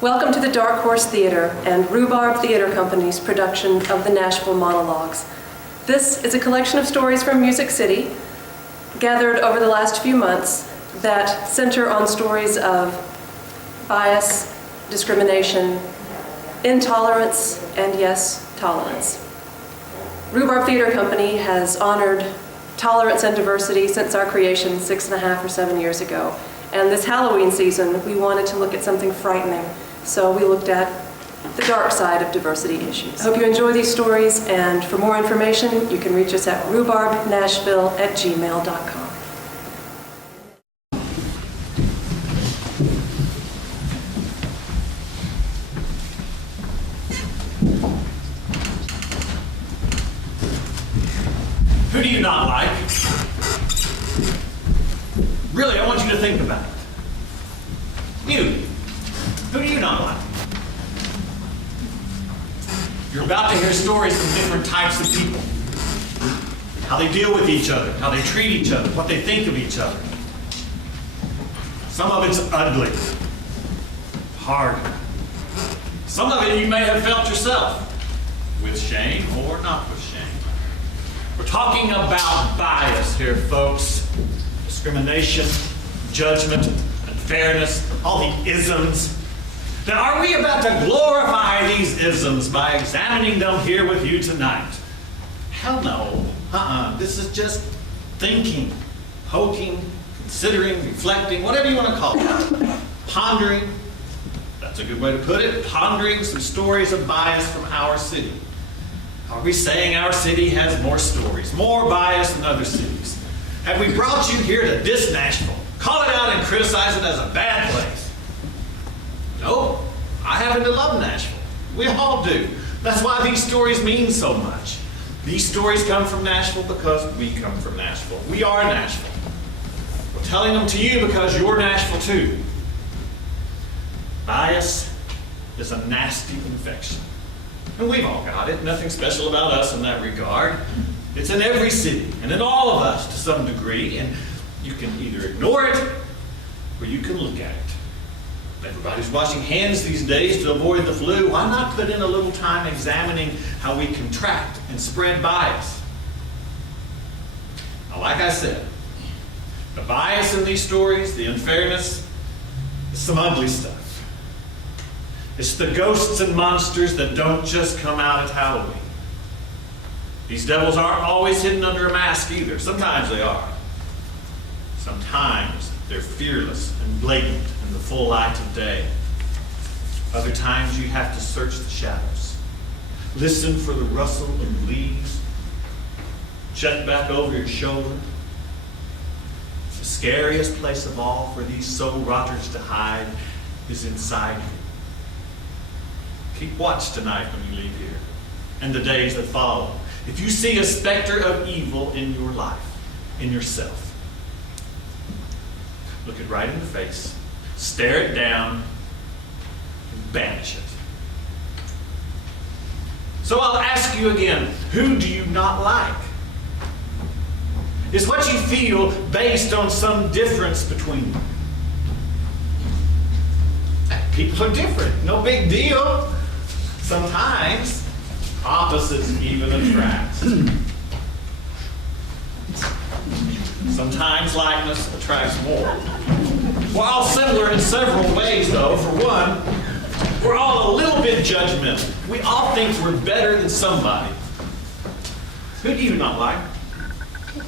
Welcome to the Dark Horse Theater and Rhubarb Theater Company's production of the Nashville Monologues. This is a collection of stories from Music City, gathered over the last few months, that center on stories of bias, discrimination, intolerance, and yes, tolerance. Rhubarb Theater Company has honored tolerance and diversity since our creation 6.5 or 7 years ago. And this Halloween season, we wanted to look at something frightening. So we looked at the dark side of diversity issues. I hope you enjoy these stories, and for more information, you can reach us at rhubarbnashville@gmail.com. Who do you not like? Really, I want you to think about it. You. Who do you not like? You're about to hear stories from different types of people. How they deal with each other, how they treat each other, what they think of each other. Some of it's ugly, hard. Some of it you may have felt yourself, with shame or not with shame. We're talking about bias here, folks. Discrimination, judgment, unfairness, all the isms. Now, are we about to glorify these isms by examining them here with you tonight? Hell no. This is just thinking, poking, considering, reflecting, whatever you want to call it. Pondering, that's a good way to put it, pondering some stories of bias from our city. Are we saying our city has more stories, more bias than other cities? Have we brought you here to diss Nashville, call it out and criticize it as a bad place? No, I happen to love Nashville. We all do. That's why these stories mean so much. These stories come from Nashville because we come from Nashville. We are Nashville. We're telling them to you because you're Nashville too. Bias is a nasty infection. And we've all got it. Nothing special about us in that regard. It's in every city and in all of us to some degree, and you can either ignore it or you can look at it. Everybody's washing hands these days to avoid the flu. Why not put in a little time examining how we contract and spread bias? Now, like I said, the bias in these stories, the unfairness, is some ugly stuff. It's the ghosts and monsters that don't just come out at Halloween. These devils aren't always hidden under a mask either. Sometimes they are. Sometimes they're fearless and blatant in the full light of day. Other times you have to search the shadows. Listen for the rustle of leaves. Check back over your shoulder. The scariest place of all for these soul rotters to hide is inside you. Keep watch tonight when you leave here, and the days that follow. If you see a specter of evil in your life, in yourself, look it right in the face, stare it down, and banish it. So I'll ask you again, who do you not like? Is what you feel based on some difference between them? People are different, no big deal. Sometimes opposites even attract. Sometimes likeness attracts more. We're all similar in several ways, though. For one, we're all a little bit judgmental. We all think we're better than somebody. Who do you not like?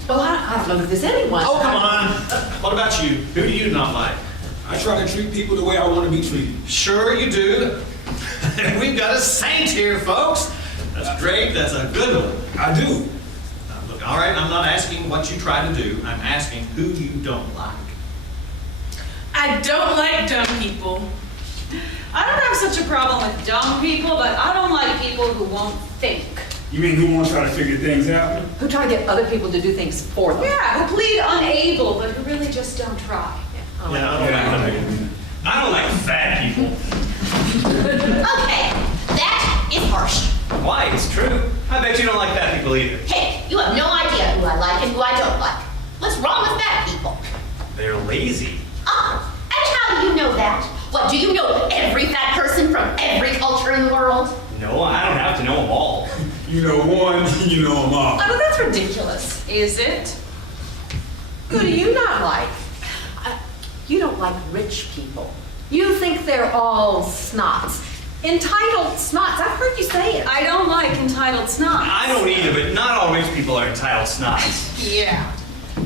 Well, I don't know if there's anyone. Oh, come on. What about you? Who do you not like? I try to treat people the way I want to be treated. Sure you do. We've got a saint here, folks. That's great. That's a good one. I do. Now, look, all right, I'm not asking what you try to do. I'm asking who you don't like. I don't like dumb people. I don't have such a problem with dumb people, but I don't like people who won't think. You mean who won't try to figure things out? Who try to get other people to do things for them. Yeah, who plead unable, but who really just don't try. I don't like fat people. Okay, that is harsh. Why? It's true. I bet you don't like fat people either. Hey, you have no idea who I like and who I don't like. What's wrong with fat people? They're lazy. Ah, and how do you know that? What, do you know every fat person from every culture in the world? No, I don't have to know them all. You know one, you know them all. Oh, but that's ridiculous. Is it? Who do you not like? You don't like rich people. You think they're all snots. Entitled snots. I've heard you say it. I don't like entitled snot. I don't either, but not all rich people are entitled snots. Yeah.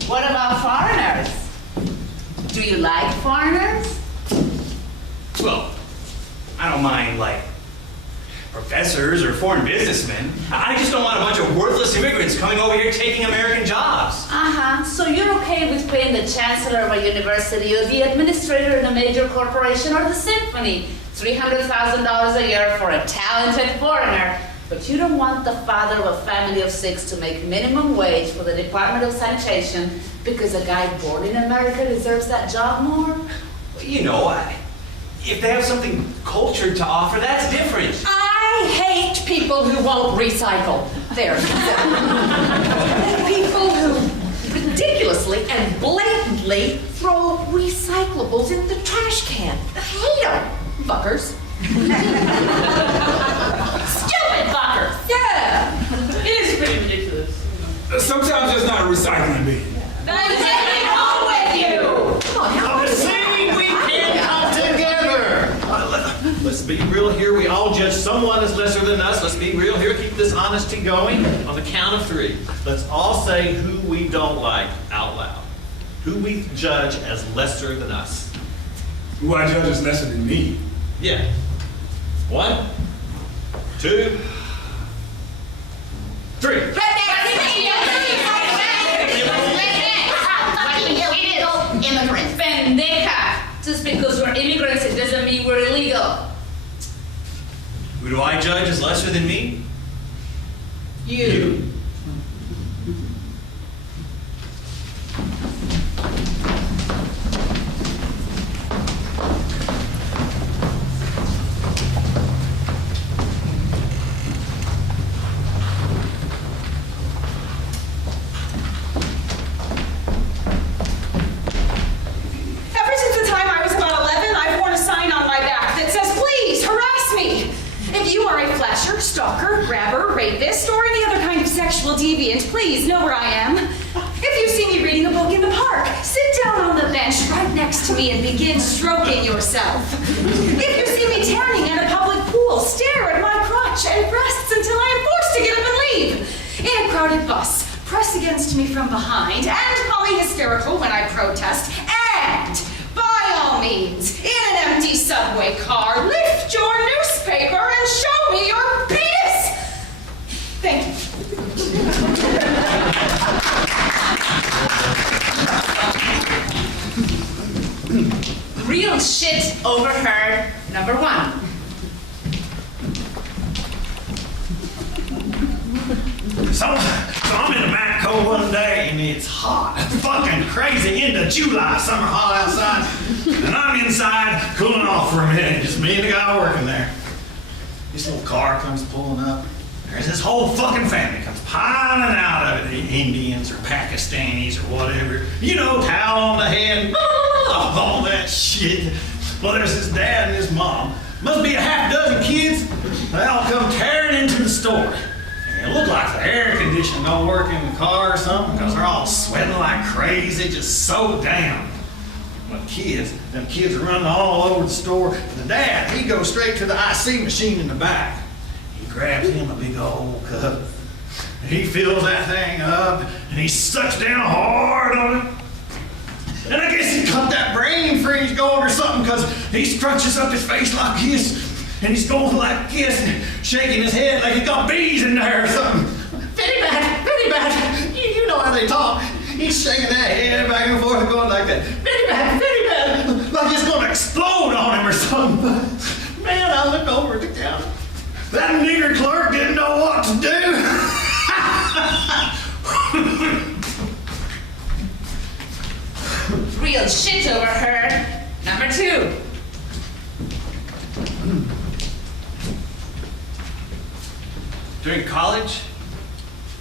What about foreigners? Do you like foreigners? Well, I don't mind, like, professors or foreign businessmen. I just don't want a bunch of worthless immigrants coming over here taking American jobs. Uh-huh. So you're okay with paying the chancellor of a university or the administrator in a major corporation or the symphony $300,000 a year for a talented foreigner, but you don't want the father of a family of 6 to make minimum wage for the Department of Sanitation because a guy born in America deserves that job more? You know, if they have something cultured to offer, that's different. I hate people who won't recycle. There. People who ridiculously and blatantly throw recyclables in the trash can. I hate them. Fuckers. Stupid fucker! Yeah. It is pretty ridiculous. Sometimes it's not a recycling bin. Then take it home with you! Come on, how See, we can come together. Let's be real here. We all judge someone as lesser than us. Let's be real here. Keep this honesty going. On the count of 3, let's all say who we don't like out loud. Who we judge as lesser than us. Who I judge is lesser than me. Yeah. 1, 2, 3. Illegal immigrants. Pendeja! Just because we're immigrants, it doesn't mean we're illegal. Who do I judge as lesser than me? You. Ever since the time I was about 11, I've worn a sign on my back that says, "Please harass me." If you are a flasher, stalker, grabber, rapist, or any other kind of sexual deviant, please know where I am. If you see me reading a book in the park, sit down on the bench right next to me and begin stroking yourself. If you see me tanning in a public pool, stare at my crotch and breasts until I am forced to get up and leave. In a crowded bus, press against me from behind and call me hysterical when I protest. And, by all means, in an empty subway car, lift your newspaper and show me your penis! Thank you. Real shit overheard, number 1. So I'm in the Matco one day and it's hot, fucking crazy into July, summer hot outside, and I'm inside cooling off for a minute, just me and the guy working there. This little car comes pulling up. There's this whole fucking family comes piling out of it, the Indians or Pakistanis or whatever, you know, towel on the head, all that shit. Well, there's his dad and his mom. Must be a half dozen kids. They all come tearing into the store. It looked like the air conditioning don't work in the car or something because they're all sweating like crazy, just so down. But them kids are running all over the store. And the dad, he goes straight to the IC machine in the back. He grabs him a big old cup. And he fills that thing up and he sucks down hard on it. And I guess he cut that brain freeze going or something because he scrunches up his face like this. And he's going like this and shaking his head like he got bees in there or something. Very bad, very bad. You know how they talk. He's shaking that head back and forth and going like that. Very bad, very bad. Like it's going to explode on him or something. Man, I looked over at the counter. That nigger clerk didn't know what to do. Real shit overheard, number 2. During college,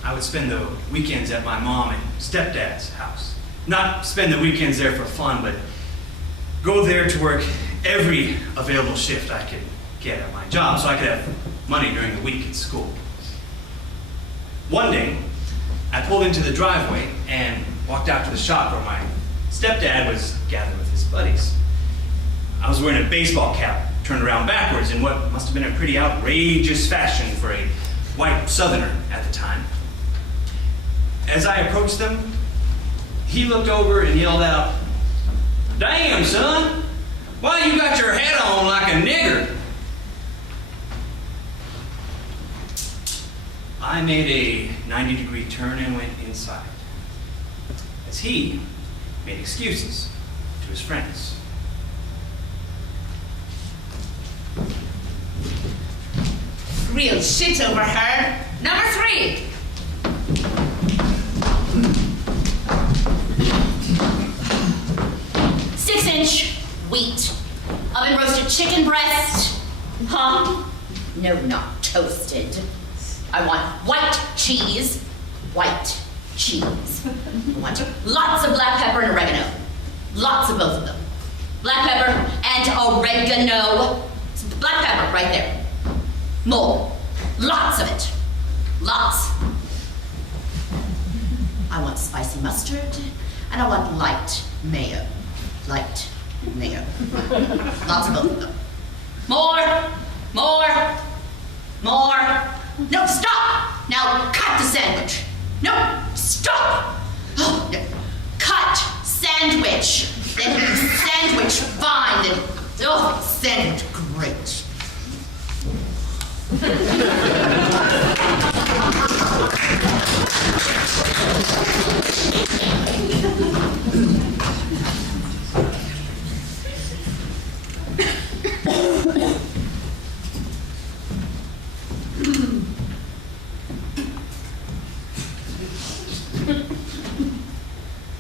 I would spend the weekends at my mom and stepdad's house. Not spend the weekends there for fun, but go there to work every available shift I could get at my job so I could have money during the week at school. One day, I pulled into the driveway and walked out to the shop where my stepdad was gathered with his buddies. I was wearing a baseball cap turned around backwards in what must have been a pretty outrageous fashion for a white southerner at the time. As I approached them, he looked over and yelled out, "Damn, son, why you got your hat on like a nigger?" I made a 90-degree turn and went inside, as he made excuses to his friends. Real shit overheard. Number 3. Six-inch wheat. Oven roasted chicken breast. Huh? No, not toasted. I want white cheese. White cheese. I want lots of black pepper and oregano. Lots of both of them. Black pepper and oregano. Black pepper right there. More. Lots of it. Lots. I want spicy mustard, and I want light mayo. Light mayo. Lots of both of them. More. More. More. No, stop! Now cut the sandwich. No, stop! Oh, no. Cut sandwich. Then sandwich fine. Then, oh, sandwich great.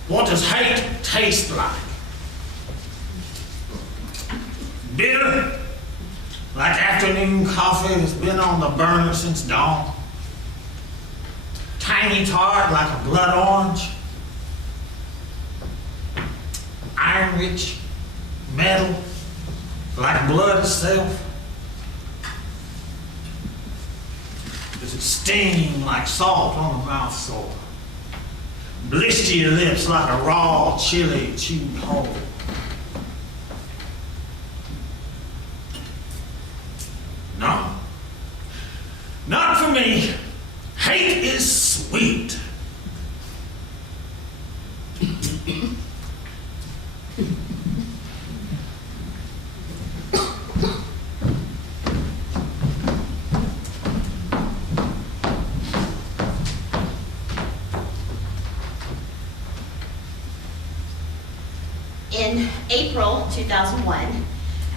What does hate taste like? Bitter? Like afternoon coffee that's been on the burner since dawn? Tangy tart like a blood orange? Iron rich? Metal? Like blood itself? Does it sting like salt on the mouth sore? Blister your lips like a raw chili chewed whole? No. Not for me. Hate is sweet. In April 2001,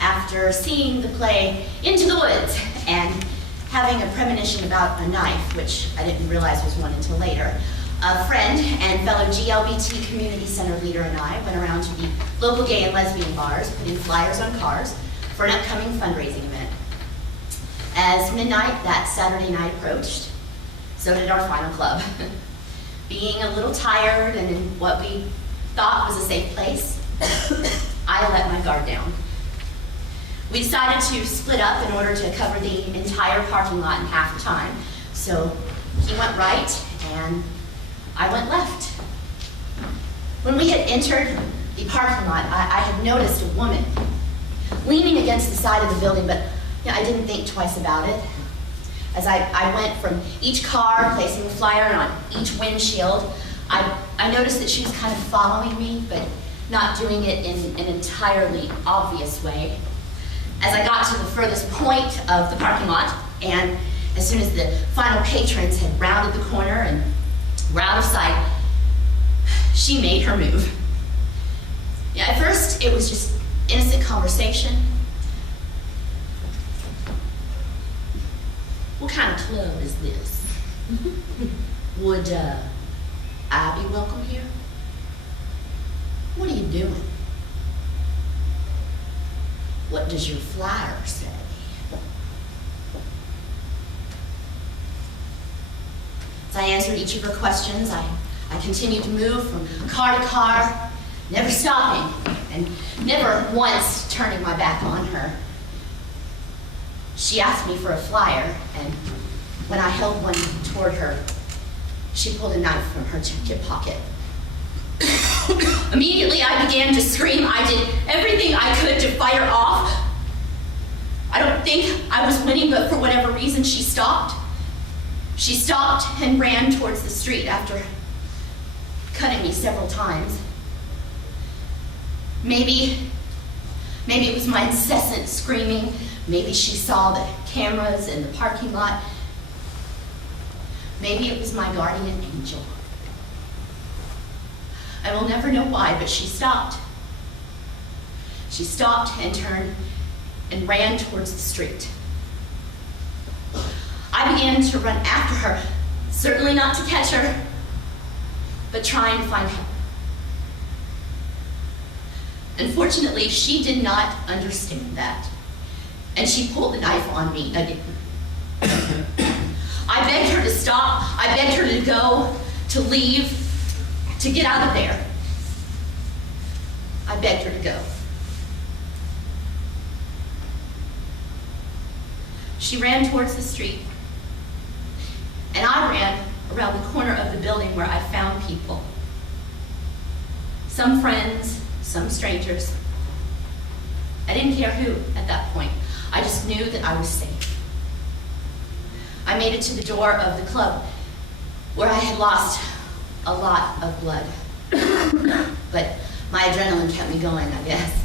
after seeing the play Into the Woods and having a premonition about a knife, which I didn't realize was one until later, a friend and fellow GLBT Community Center leader and I went around to the local gay and lesbian bars, putting flyers on cars for an upcoming fundraising event. As midnight that Saturday night approached, so did our final club. Being a little tired and in what we thought was a safe place, I let my guard down. We decided to split up in order to cover the entire parking lot in half the time. So he went right and I went left. When we had entered the parking lot, I had noticed a woman leaning against the side of the building, but I didn't think twice about it. As I went from each car, placing the flyer on each windshield, I noticed that she was kind of following me, but not doing it in an entirely obvious way. As I got to the furthest point of the parking lot, and as soon as the final patrons had rounded the corner and were out of sight, she made her move. At first, it was just innocent conversation. What kind of club is this? Would I be welcome here? What are you doing? What does your flyer say? As I answered each of her questions, I continued to move from car to car, never stopping and never once turning my back on her. She asked me for a flyer, and when I held one toward her, she pulled a knife from her jacket pocket. Immediately, I began to scream. I did everything I could to fight her off. I don't think I was winning, but for whatever reason, she stopped. She stopped and ran towards the street after cutting me several times. Maybe it was my incessant screaming. Maybe she saw the cameras in the parking lot. Maybe it was my guardian angel. I will never know why, but she stopped. She stopped and turned and ran towards the street. I began to run after her, certainly not to catch her, but trying to find help. Unfortunately, she did not understand that, and she pulled the knife on me again. I begged her to stop. I begged her to go, to leave, to get out of there. I begged her to go. She ran towards the street, and I ran around the corner of the building where I found people. Some friends, some strangers. I didn't care who at that point. I just knew that I was safe. I made it to the door of the club where I had lost a lot of blood. But my adrenaline kept me going, I guess.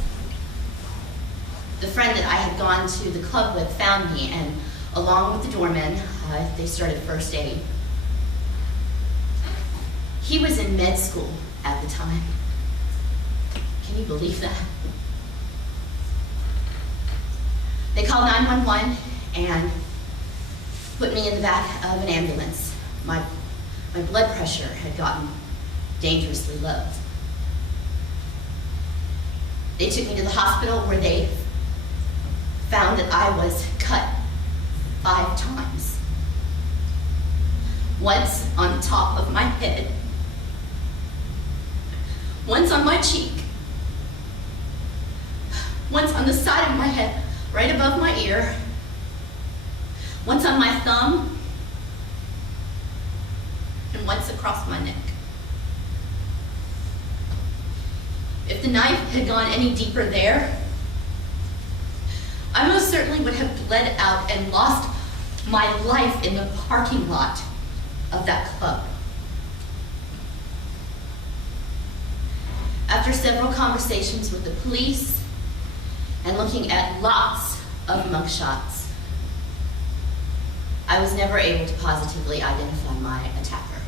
The friend that I had gone to the club with found me, and along with the doorman, they started first aid. He was in med school at the time. Can you believe that? They called 911 and put me in the back of an ambulance. My blood pressure had gotten dangerously low. They took me to the hospital where they found that I was cut 5 times. Once on the top of my head, once on my cheek, once on the side of my head, right above my ear, once on my thumb, and once across my neck. If the knife had gone any deeper there, I most certainly would have bled out and lost my life in the parking lot of that club. After several conversations with the police and looking at lots of mugshots, I was never able to positively identify my attacker.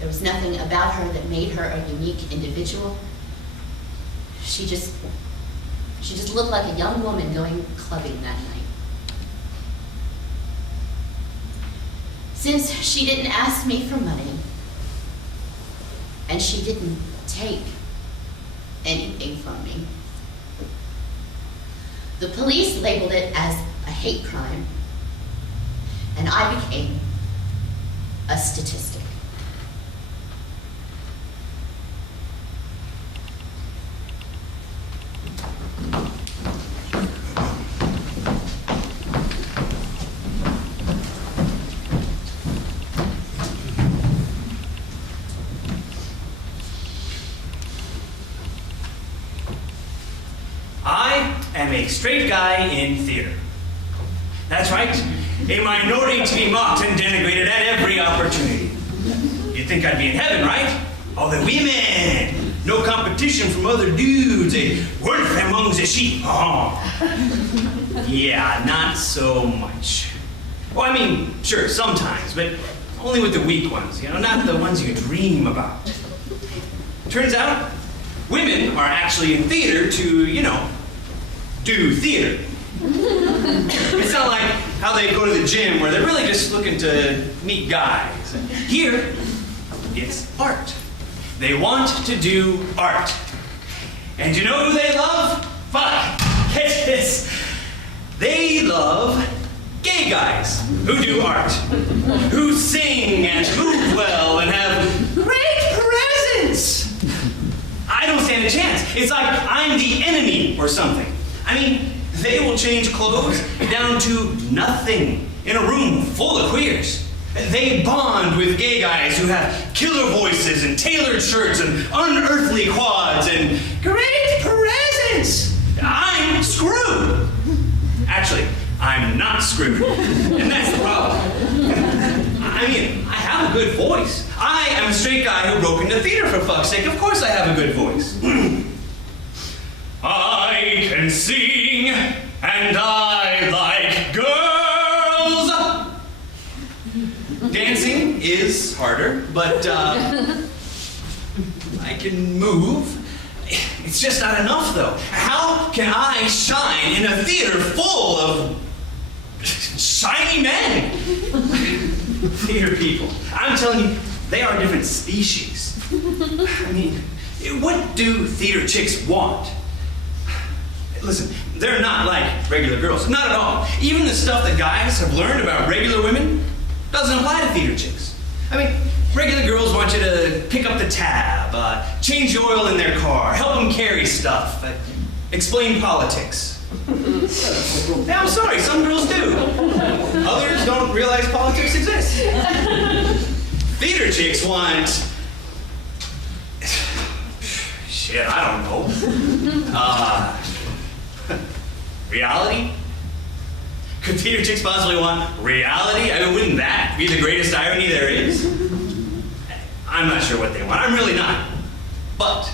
There was nothing about her that made her a unique individual. She just looked like a young woman going clubbing that night. Since she didn't ask me for money, and she didn't take anything from me, the police labeled it as a hate crime, and I became a statistic. I'm a straight guy in theater. That's right, a minority to be mocked and denigrated at every opportunity. You'd think I'd be in heaven, right? All the women, no competition from other dudes, a wolf amongst the sheep. Oh. Yeah, not so much. Well, I mean, sure, sometimes, but only with the weak ones, not the ones you dream about. Turns out, women are actually in theater to, do theater. It's not like how they go to the gym where they're really just looking to meet guys. Here, it's art. They want to do art. And you know who they love? Fuck, get this. They love gay guys who do art, who sing and move well and have great presence. stand a chance. It's like I'm the enemy or something. I mean, they will change clothes down to nothing in a room full of queers. They bond with gay guys who have killer voices and tailored shirts and unearthly quads and great presents. I'm screwed. Actually, I'm not screwed. And that's the problem. I mean, I have a good voice. I am a straight guy who broke into theater, for fuck's sake. Of course I have a good voice. I can sing and I like girls. Dancing is harder, but I can move. It's just not enough, though. How can I shine in a theater full of shiny men? Theater people. I'm telling you, they are different species. I mean, what do theater chicks want? Listen, they're not like regular girls. Not at all. Even the stuff that guys have learned about regular women doesn't apply to theater chicks. I mean, regular girls want you to pick up the tab, change the oil in their car, help them carry stuff, explain politics. Yeah, I'm sorry, some girls do. Others don't realize politics exists. Theater chicks want... shit, I don't know. Reality? Could theater chicks possibly want reality? I mean, wouldn't that be the greatest irony there is? I'm not sure what they want. I'm really not. But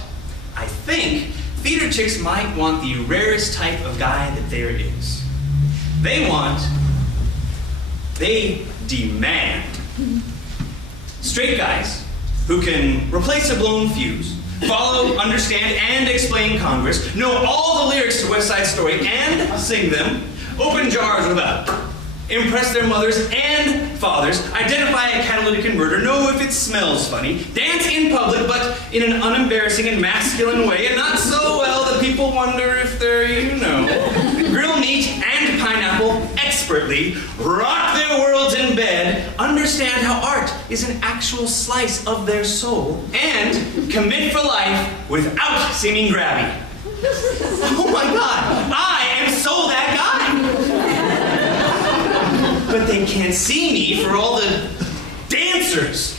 I think theater chicks might want the rarest type of guy that there is. They demand straight guys who can replace a blown fuse, follow, understand, and explain Congress, know all the lyrics to West Side Story and sing them, open jars without, impress their mothers and fathers, identify a catalytic converter, know if it smells funny, dance in public but in an unembarrassing and masculine way, and not so well that people wonder if they're, grill meat and pineapple expertly, rock their worlds in bed, understand how art is an actual slice of their soul, and commit for life without seeming grabby. Oh my God, I am so that guy. But they can't see me for all the dancers.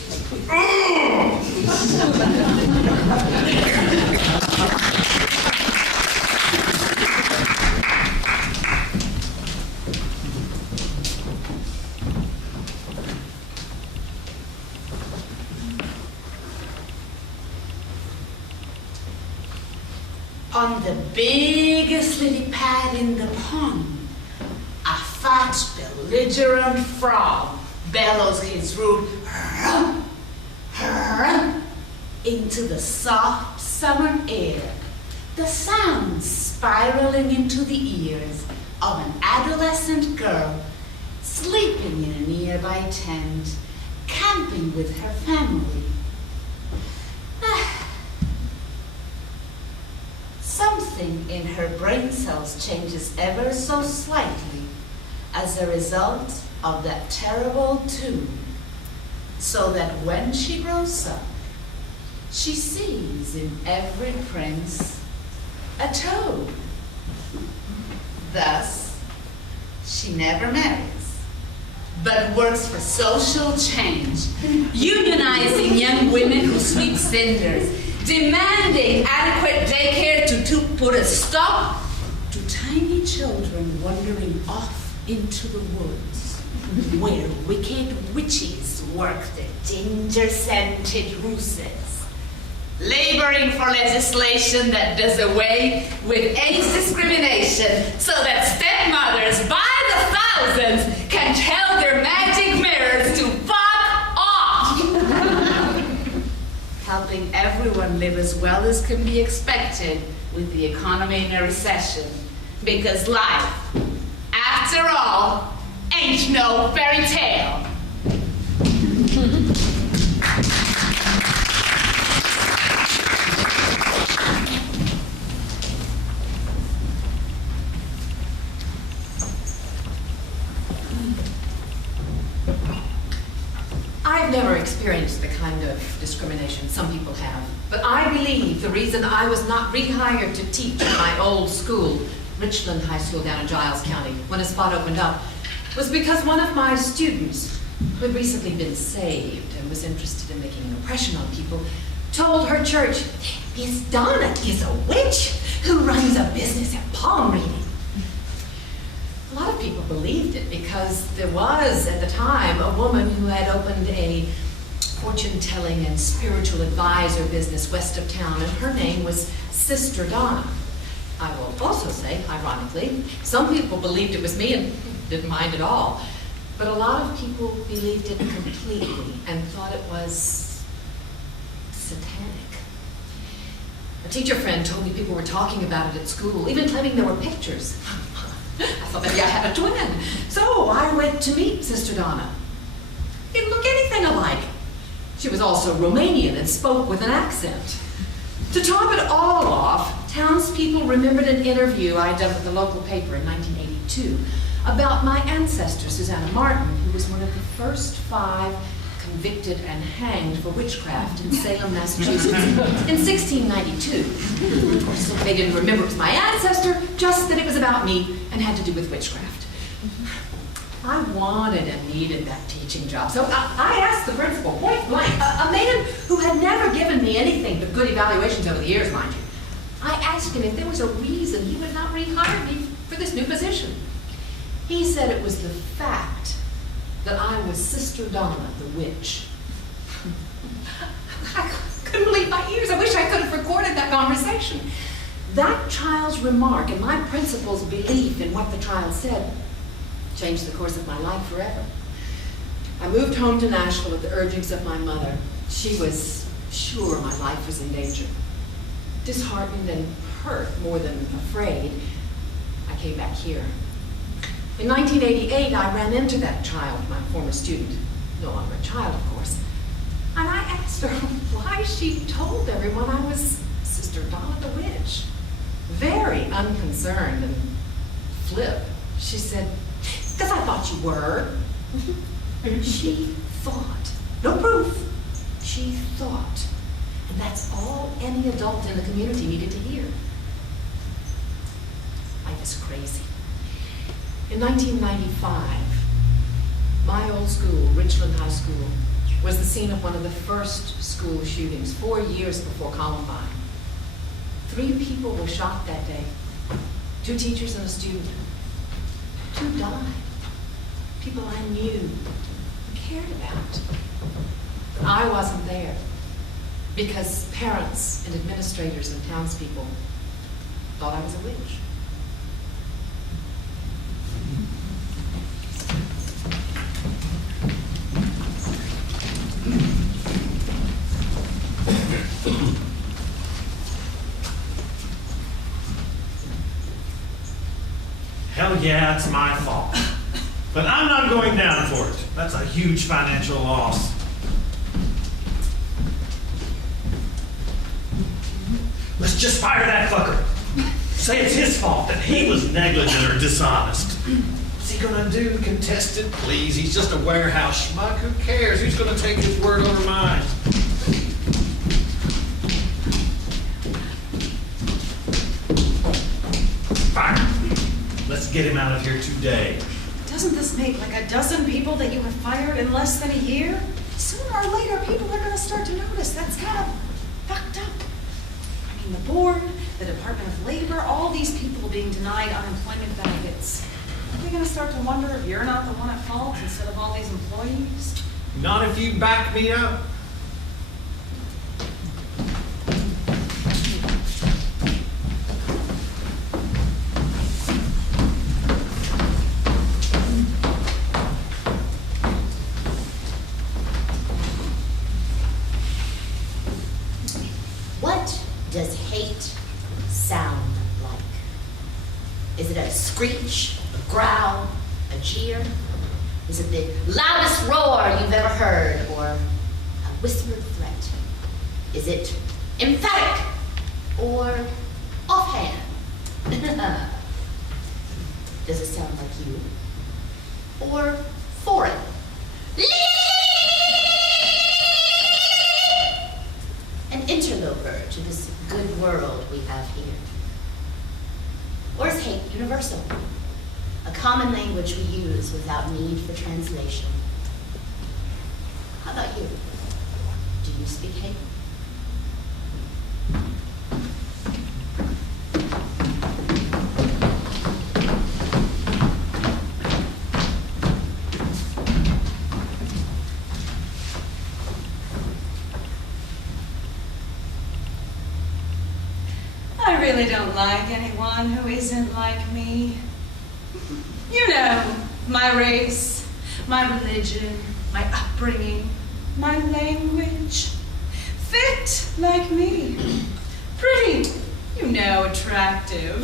On the biggest lily pad in the pond, a fat, belligerent frog bellows his root into the soft summer air, the sound spiraling into the ears of an adolescent girl sleeping in a nearby tent, camping with her family. Something in her brain cells changes ever so slightly as a result of that terrible tune, so that when she grows up, she sees in every prince a toad. Thus, she never marries, but works for social change, unionizing young women who sweep cinders, demanding adequate daycare to put a stop to tiny children wandering off into the woods, where wicked witches work their ginger-scented ruses, laboring for legislation that does away with age discrimination so that stepmothers by the thousands can tell their magic mirrors to fuck off. Helping everyone live as well as can be expected with the economy in a recession. Because life, after all, ain't no fairy tale. I've never experienced the kind of discrimination some people have, but I believe the reason I was not rehired to teach at my old school, Richland High School down in Giles County, when a spot opened up, was because one of my students, who had recently been saved and was interested in making an impression on people, told her church, "Miss Donna is a witch who runs a business at palm reading." A lot of people believed it because there was, at the time, a woman who had opened a fortune-telling and spiritual advisor business west of town, and her name was Sister Donna. I will also say, ironically, some people believed it was me and didn't mind at all, but a lot of people believed it completely and thought it was satanic. A teacher friend told me people were talking about it at school, even claiming there were pictures. I thought maybe I had a twin. So I went to meet Sister Donna. Didn't look anything alike. She was also Romanian and spoke with an accent. To top it all off, townspeople remembered an interview I'd done with the local paper in 1982 about my ancestor, Susanna Martin, who was one of the first 5 convicted and hanged for witchcraft in Salem, Massachusetts in 1692. Of course, they didn't remember it was my ancestor, just that it was about me and had to do with witchcraft. I wanted and needed that teaching job, so I asked the principal point blank, a man who had never given me anything but good evaluations over the years, mind you. I asked him if there was a reason he would not rehire me for this new position. He said it was the fact that I was Sister Donna, the witch. I couldn't believe my ears. I wish I could have recorded that conversation. That child's remark and my principal's belief in what the child said changed the course of my life forever. I moved home to Nashville at the urgings of my mother. She was sure my life was in danger. Disheartened and hurt more than afraid, I came back here. In 1988, I ran into that child, my former student, no longer a child, of course, and I asked her why she told everyone I was Sister Donna the Witch. Very unconcerned and flip, she said, "Because I thought you were." She thought. No proof. She thought. And that's all any adult in the community needed to hear. Life is crazy. In 1995, my old school, Richland High School, was the scene of one of the first school shootings 4 years before Columbine. 3 people were shot that day, 2 teachers and a student. 2 died, people I knew and cared about. But I wasn't there because parents and administrators and townspeople thought I was a witch. Hell yeah, it's my fault. But I'm not going down for it. That's a huge financial loss. Let's just fire that fucker. Say it's his fault, that he was negligent or dishonest. What's he gonna do? Contest it, please? He's just a warehouse schmuck. Who cares? Who's gonna take his word over mine? Fire. Let's get him out of here today. Doesn't this make like a dozen people that you have fired in less than a year? Sooner or later, people are going to start to notice. That's kind of fucked up. I mean, the board, the Department of Labor, all these people being denied unemployment benefits. Are they going to start to wonder if you're not the one at fault instead of all these employees? Not if you back me up. What does hate sound like? Is it a screech, a growl, a jeer? Is it the loudest roar you've ever heard, or a whispered threat? Is it emphatic or offhand? Does it sound like you? Or foreign? to this good world we have here? Or is hate universal? A common language we use without need for translation? How about you? Do you speak hate? I really don't like anyone who isn't like me. You know, my race, my religion, my upbringing, my language. Fit like me. Pretty, you know, attractive.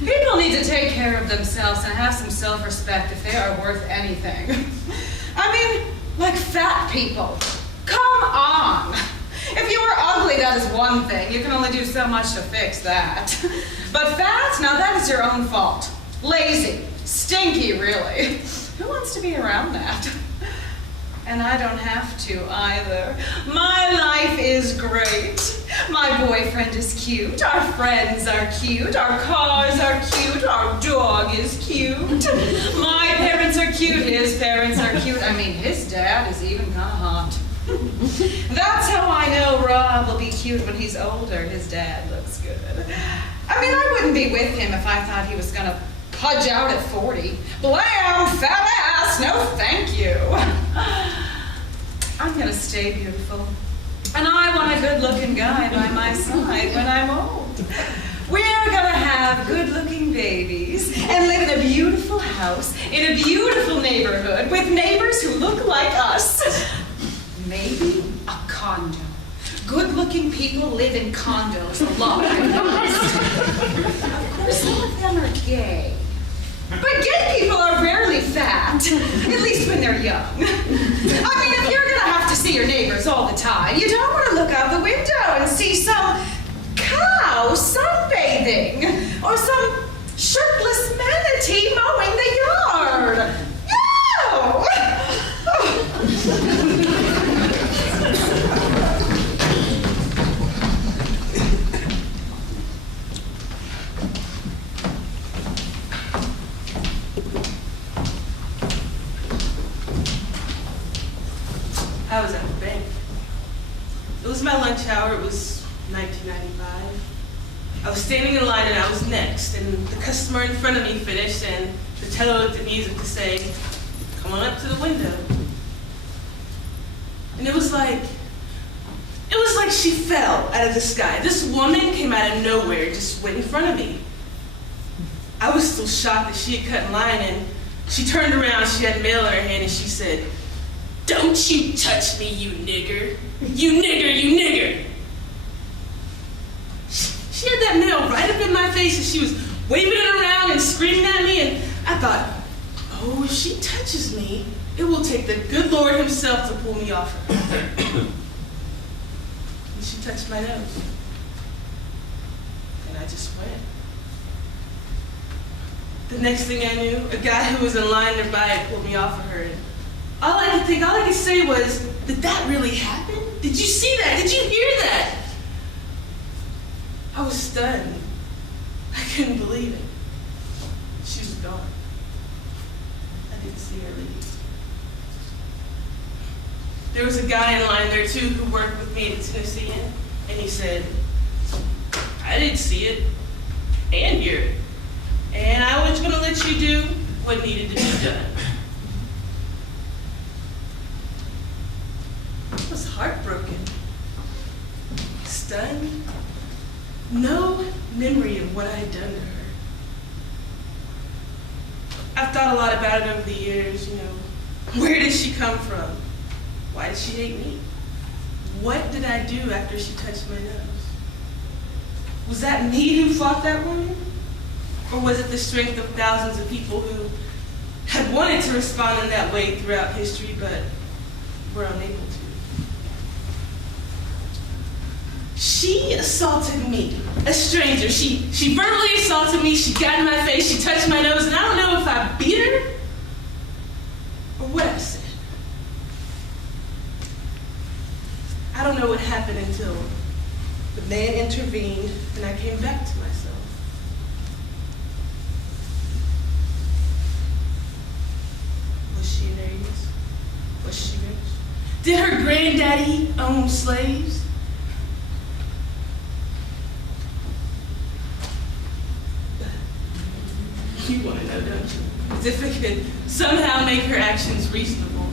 People need to take care of themselves and have some self-respect if they are worth anything. I mean, like fat people. Come on. If you are ugly, that is one thing. You can only do so much to fix that. But fat, now that is your own fault. Lazy, stinky, really. Who wants to be around that? And I don't have to either. My life is great. My boyfriend is cute. Our friends are cute. Our cars are cute. Our dog is cute. My parents are cute. His parents are cute. I mean, his dad is even kind of hot. That's how I know Rob will be cute when he's older. His dad looks good. I mean, I wouldn't be with him if I thought he was gonna pudge out at 40. Blam! Fat ass! No thank you. I'm gonna stay beautiful. And I want a good-looking guy by my side when I'm old. We're gonna have good-looking babies and live in a beautiful house in a beautiful neighborhood with neighbors who look like us. Maybe a condo. Good-looking people live in condos a lot. Of course, some of them are gay. But gay people are rarely fat, at least when they're young. I mean, if you're gonna have to see your neighbors all the time, you don't want to look out the window and see some cow sunbathing or some shirtless manatee mowing the yard. No! I was at the bank. It was my lunch hour. It was 1995. I was standing in line and I was next, and the customer in front of me finished, and the teller looked at me as if to say, "Come on up to the window." And it was like she fell out of the sky. This woman came out of nowhere, just went in front of me. I was still shocked that she had cut in line, and she turned around, she had mail in her hand, and she said, "Don't you touch me, you nigger. You nigger, you nigger." She had that mail right up in my face, and she was waving it around and screaming at me, and I thought, oh, if she touches me, it will take the good Lord himself to pull me off her. And she touched my nose. And I just went. The next thing I knew, a guy who was in line nearby had pulled me off of her. And all I could say was, did that really happen? Did you see that? Did you hear that? I was stunned. I couldn't believe it. She was gone. I didn't see her leave. There was a guy in line there too who worked with me at the Tennessee Inn, and he said, "I didn't see it and hear it, and I was gonna let you do what needed to be done." I was heartbroken, stunned, no memory of what I had done to her. I've thought a lot about it over the years, where did she come from? Why did she hate me? What did I do after she touched my nose? Was that me who fought that woman? Or was it the strength of thousands of people who had wanted to respond in that way throughout history, but were unable to? She assaulted me, a stranger. She verbally assaulted me, she got in my face, she touched my nose, and I don't know if I beat her or what I said. I don't know what happened until But Nan intervened, and I came back to myself. Was she an Aries? Was she rich? Did her granddaddy own slaves? You want to know, don't you? As if it could somehow make her actions reasonable.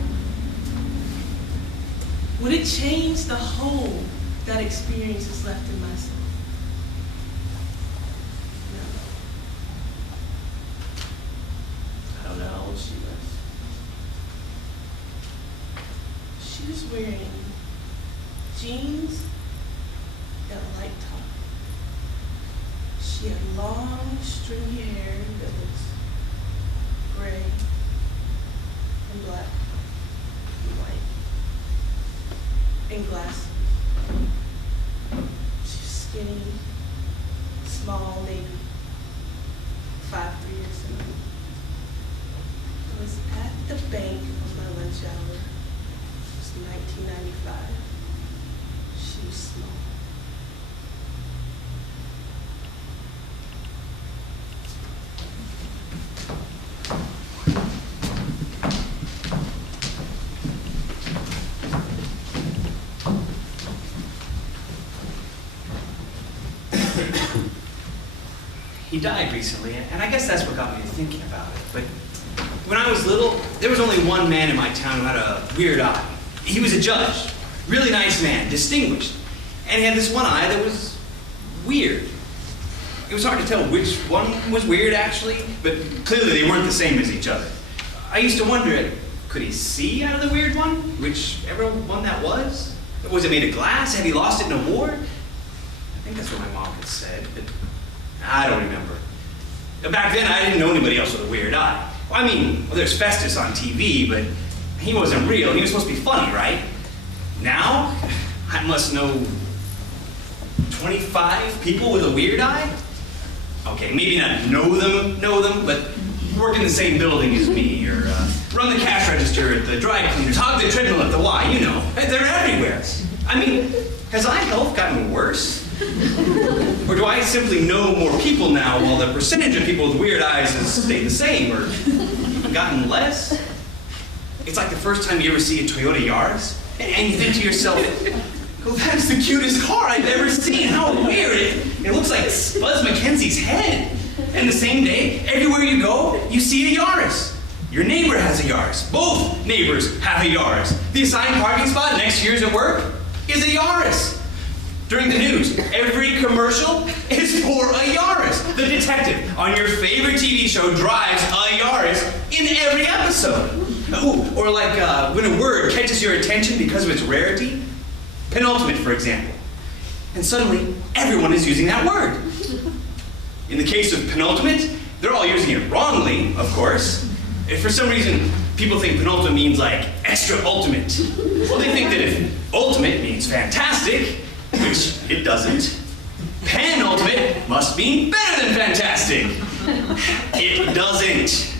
Would it change the hole that experience has left in my soul? No. I don't know how old she was. She was wearing jeans and a light top. She had long, stringy hair that was gray and black and white, and glasses. She was skinny, small, maybe 5'3" or something. I was at the bank on my lunch hour. It was 1995. She was small. He died recently, and I guess that's what got me to thinking about it. But when I was little, there was only one man in my town who had a weird eye. He was a judge, really nice man, distinguished, and he had this one eye that was weird. It was hard to tell which one was weird, actually, but clearly they weren't the same as each other. I used to wonder, could he see out of the weird one, whichever one that was? Was it made of glass? Had he lost it in a war? I think that's what my mom had said, but I don't remember. Back then, I didn't know anybody else with a weird eye. Well, I mean, there's Festus on TV, but he wasn't real. He was supposed to be funny, right? Now, I must know 25 people with a weird eye? Okay, maybe not know them, but work in the same building as me, or run the cash register at the dry cleaners, hog the treadmill at the Y, you know. They're everywhere. I mean, has eye health gotten worse? Or do I simply know more people now while the percentage of people with weird eyes has stayed the same or gotten less? It's like the first time you ever see a Toyota Yaris and you think to yourself, oh, that's the cutest car I've ever seen. How weird. It looks like Buzz McKenzie's head. And the same day, everywhere you go, you see a Yaris. Your neighbor has a Yaris. Both neighbors have a Yaris. The assigned parking spot next to yours at work is a Yaris. During the news, every commercial is for a Yaris. The detective on your favorite TV show drives a Yaris in every episode. Ooh, or like when a word catches your attention because of its rarity. Penultimate, for example. And suddenly, everyone is using that word. In the case of penultimate, they're all using it wrongly, of course. If for some reason people think penultimate means like extra ultimate, well, they think that if ultimate means fantastic, which it doesn't, penultimate must mean better than fantastic. It doesn't.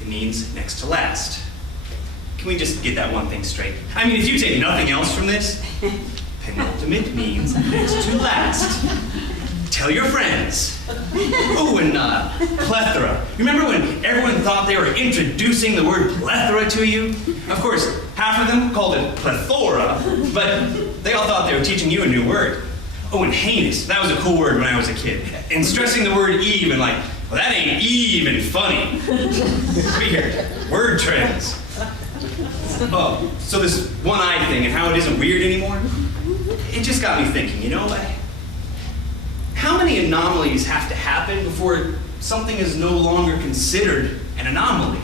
It means next to last. Can we just get that one thing straight? I mean, if you take nothing else from this, penultimate means next to last. Tell your friends. Oh, and plethora. Remember when everyone thought they were introducing the word plethora to you? Of course, half of them called it plethora, but they all thought they were teaching you a new word. Oh, and heinous. That was a cool word when I was a kid. And stressing the word even, like, well, that ain't even funny. Weird. Word trends. Oh, so this one eye thing and how it isn't weird anymore? It just got me thinking, you know, how many anomalies have to happen before something is no longer considered an anomaly?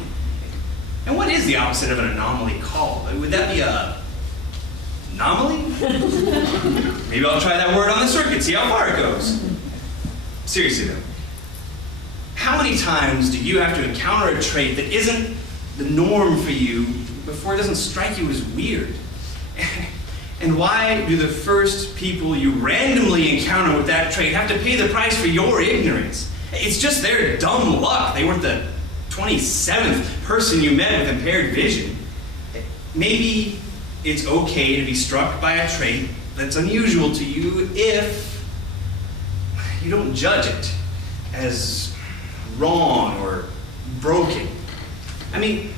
And what is the opposite of an anomaly called? Would that be a anomaly? Maybe I'll try that word on the circuit, see how far it goes. Seriously though, how many times do you have to encounter a trait that isn't the norm for you before it doesn't strike you as weird? And why do the first people you randomly encounter with that trait have to pay the price for your ignorance? It's just their dumb luck. They weren't the 27th person you met with impaired vision. Maybe it's okay to be struck by a trait that's unusual to you if you don't judge it as wrong or broken. I mean,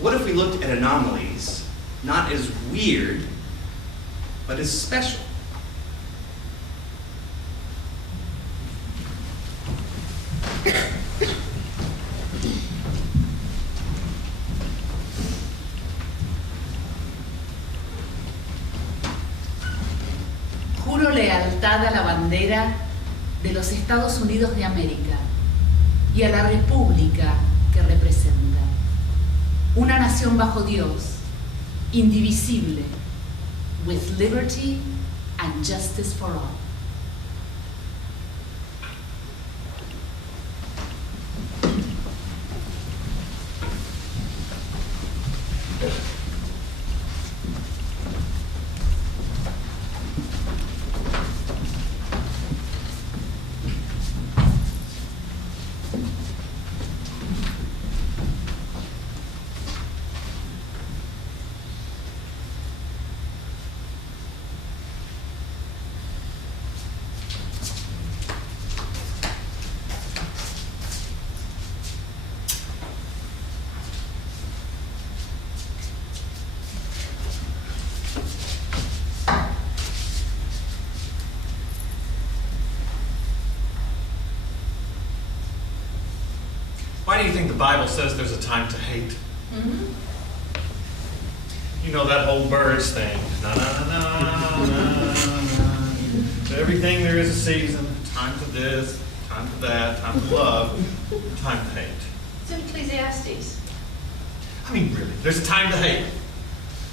what if we looked at anomalies not as weird, but as special? Juro lealtad a la bandera de los Estados Unidos de América y a la república que representa. Una nación bajo Dios, indivisible, with liberty and justice for all. Why do you think the Bible says there's a time to hate? You know that whole birds thing. Na, na, na, na, na, na. To everything there is a season. Time for this, time for that, time for love, time to hate. It's in Ecclesiastes. I mean, really, there's a time to hate.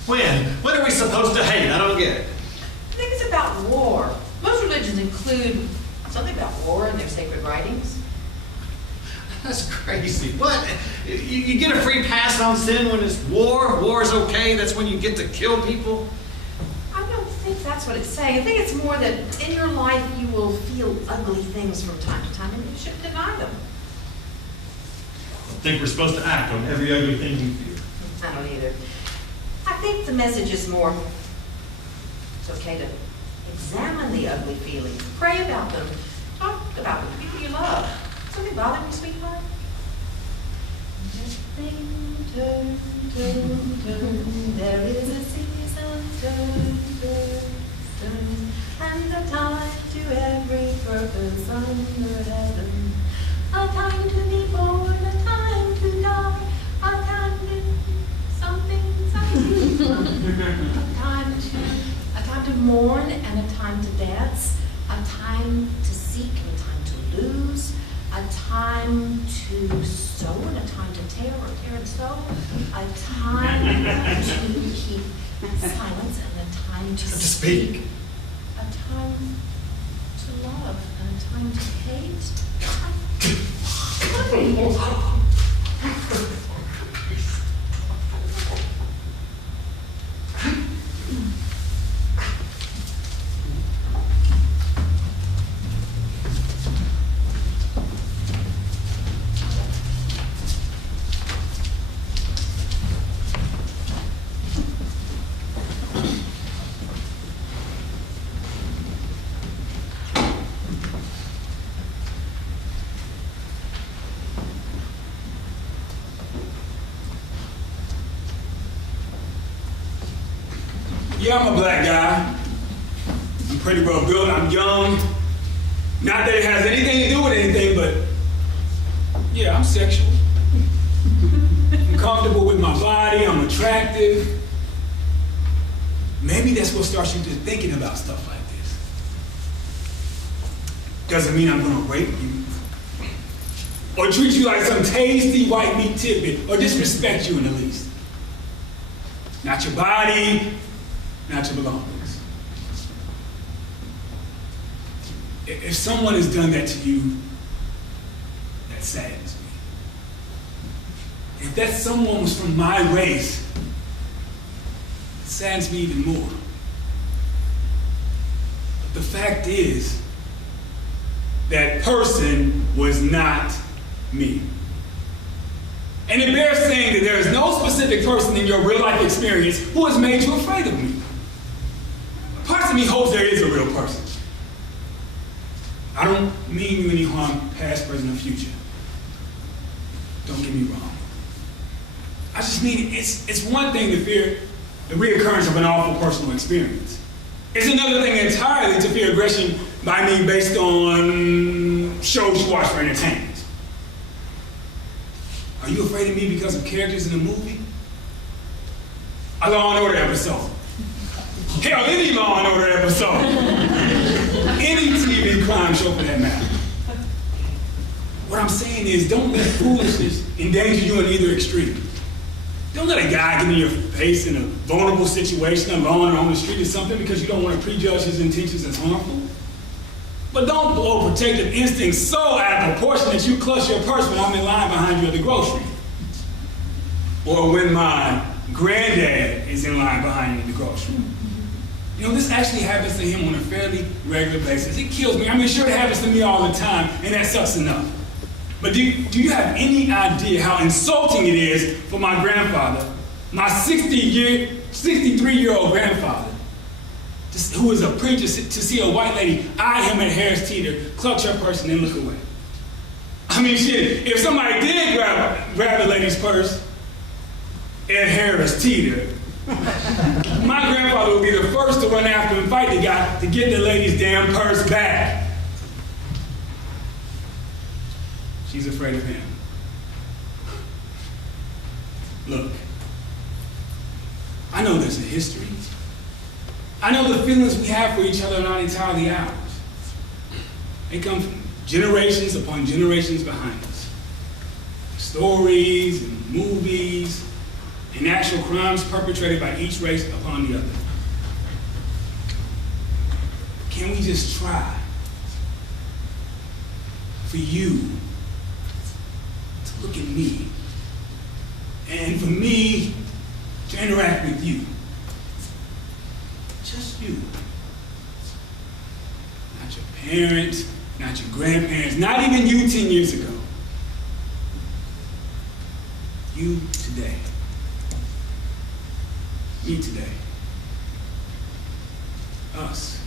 When? When are we supposed to hate? I don't get it. I think it's about war. Most religions include something about war in their sacred writings. That's crazy. What? You get a free pass on sin when it's war? War is okay? That's when you get to kill people? I don't think that's what it's saying. I think it's more that in your life you will feel ugly things from time to time and you shouldn't deny them. I think we're supposed to act on every ugly thing we feel. I don't either. I think the message is more, it's okay to examine the ugly feelings, pray about them, talk about them to people you love. Something bothering you, sweetheart? Just think, turn, turn, turn. There is a season, turn, turn, turn. And a time to every purpose under heaven. A time to be born, a time to die. A time to something, something. A time to mourn and a time to dance. A time to seek and a time to lose. A time to sow and a time to tear or tear and sow. A time to keep silence and a time to speak. A time to love and a time to hate. Yeah, I'm a black guy. I'm pretty well built. I'm young. Not that it has anything to do with anything, but yeah, I'm sexual. I'm comfortable with my body. I'm attractive. Maybe that's what starts you to thinking about stuff like this. Doesn't mean I'm gonna rape you or treat you like some tasty white meat tidbit or disrespect you in the least. Not your body, not your belongings. If someone has done that to you, that saddens me. If that someone was from my race, it saddens me even more. But the fact is, that person was not me. And it bears saying that there is no specific person in your real life experience who has made you afraid of me. Apart me hopes there is a real person. I don't mean you any harm, past, present, or future. Don't get me wrong. I just mean it's one thing to fear the reoccurrence of an awful personal experience. It's another thing entirely to fear aggression by me based on shows you watch for entertainment. Are you afraid of me because of characters in a movie? A Law and Order episode. Hell, any Law and Order episode. Any TV crime show for that matter. What I'm saying is, don't let foolishness endanger you in either extreme. Don't let a guy get in your face in a vulnerable situation alone or on the street or something because you don't want to prejudge his intentions as harmful. But don't blow protective instincts so out of proportion that you clutch your purse when I'm in line behind you at the grocery. Or when my granddad is in line behind you at the grocery. You know, this actually happens to him on a fairly regular basis. It kills me. I mean, sure, it happens to me all the time, and that sucks enough. But do you have any idea how insulting it is for my grandfather, my 63-year-old grandfather, who is a preacher, to see a white lady eye him at Harris Teeter, clutch her purse, and then look away? I mean, shit, if somebody did grab the lady's purse at Harris Teeter, my grandfather would be the first to run after and fight the guy to get the lady's damn purse back. She's afraid of him. Look, I know there's a history. I know the feelings we have for each other are not entirely ours. They come from generations upon generations behind us. Stories and movies and actual crimes perpetrated by each race upon the other. Can we just try for you to look at me and for me to interact with you? Just you. Not your parents, not your grandparents, not even you 10 years ago. You today. Me today. Us.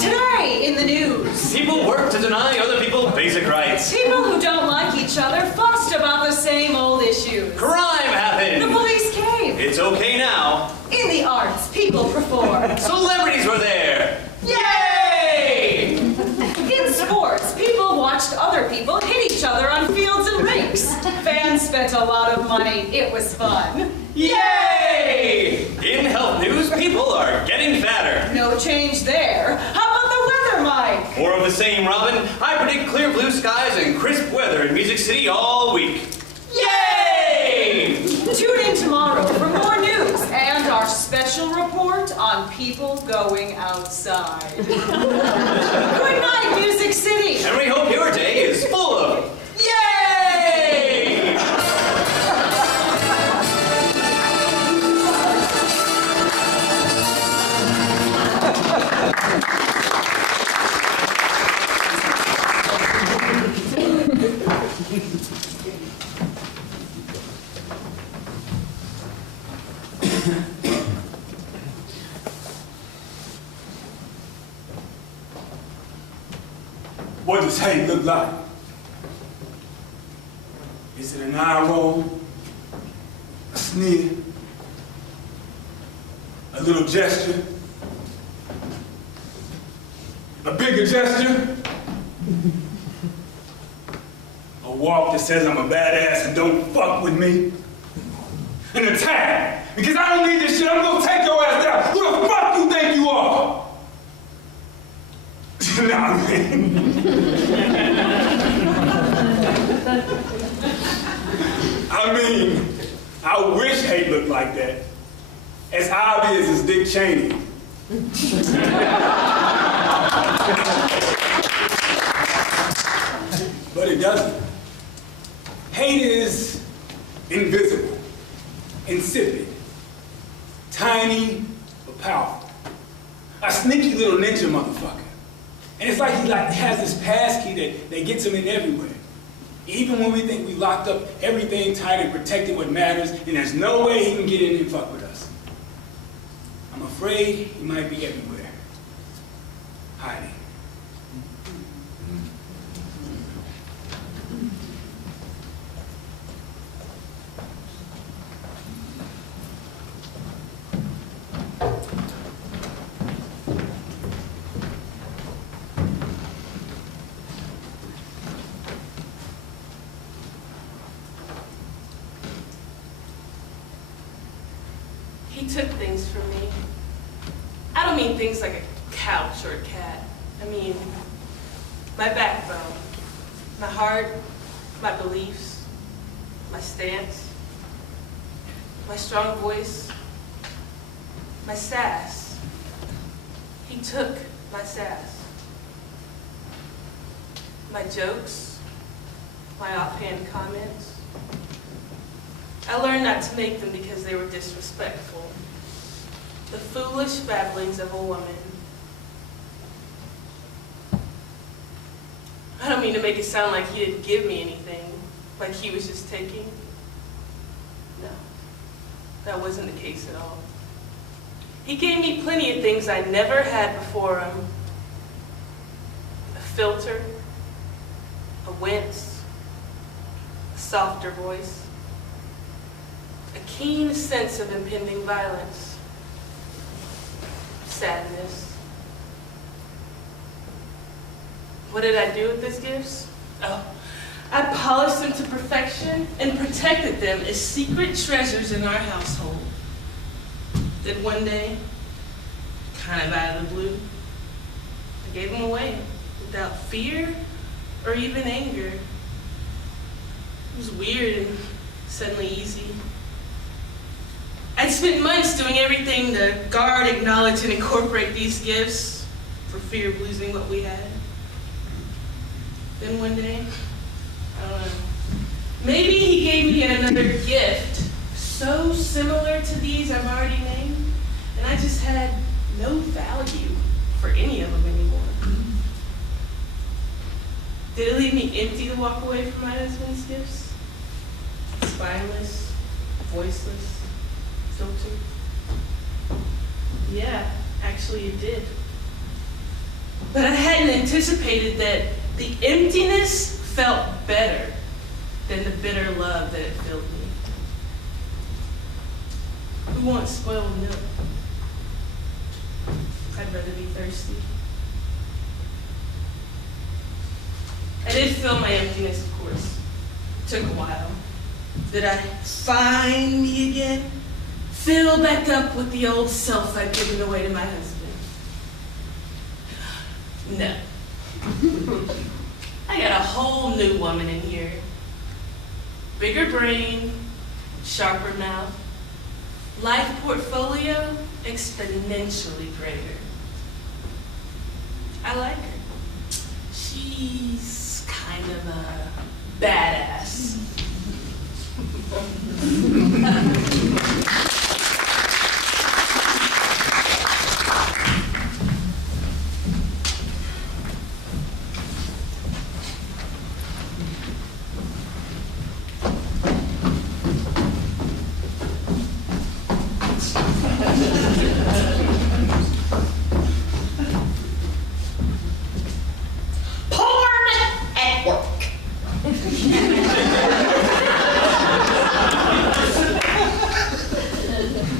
Today in the news. People work to deny other people basic rights. People who don't like each other fussed about the same old issues. Crime happened. The police came. It's okay now. In the arts, people performed. Celebrities were there. Yay! In sports, people watched other people hit each other on fields and rinks. Fans spent a lot of money. It was fun. Yay! In health news, people are getting fatter. No change there. How about the weather, Mike? More of the same, Robin. I predict clear blue skies and crisp weather in Music City all week. Yay! Tune in tomorrow for more news and our special report on people going outside. Good night, Music City. And we hope your day is full of yay! What does hate look like? Is it an eye roll, a sneer, a little gesture, a bigger gesture, a walk that says I'm a badass and don't fuck with me, an attack because I don't need this shit, I'm gonna take your ass down. Who the fuck you think you are? Nah, man. I mean, I wish hate looked like that. As obvious as Dick Cheney. But it doesn't. Hate is invisible, insipid, tiny but powerful. A sneaky little ninja motherfucker. And it's like he has this pass key that gets him in everywhere. Even when we think we locked up everything tight and protected what matters, and there's no way he can get in and fuck with us. I'm afraid he might be everywhere, hiding. He took things from me. I don't mean things like a couch or a cat. I mean my backbone, my heart, my beliefs, my stance, my strong voice, my sass. He took my sass. My jokes, my offhand comments. I learned not to make them because they were disrespectful. The foolish babblings of a woman. I don't mean to make it sound like he didn't give me anything, like he was just taking. No, that wasn't the case at all. He gave me plenty of things I never had before him. A filter, a wince, a softer voice, a keen sense of impending violence, sadness. What did I do with these gifts? Oh, I polished them to perfection and protected them as secret treasures in our household. Then one day, kind of out of the blue, I gave them away without fear or even anger. It was weird and suddenly easy. I'd spent months doing everything to guard, acknowledge, and incorporate these gifts for fear of losing what we had. Then one day, I don't know, maybe he gave me yet another gift so similar to these I've already named, and I just had no value for any of them anymore. Did it leave me empty to walk away from my husband's gifts? Spineless, voiceless, filtered? Yeah, actually it did. But I hadn't anticipated that the emptiness felt better than the bitter love that it filled me. Who wants spoiled milk? I'd rather be thirsty. I did fill my emptiness, of course. It took a while. Did I find me again? Fill back up with the old self I'd given away to my husband? No. I got a whole new woman in here. Bigger brain, sharper mouth, life portfolio exponentially greater. I like her. She's kind of a badass.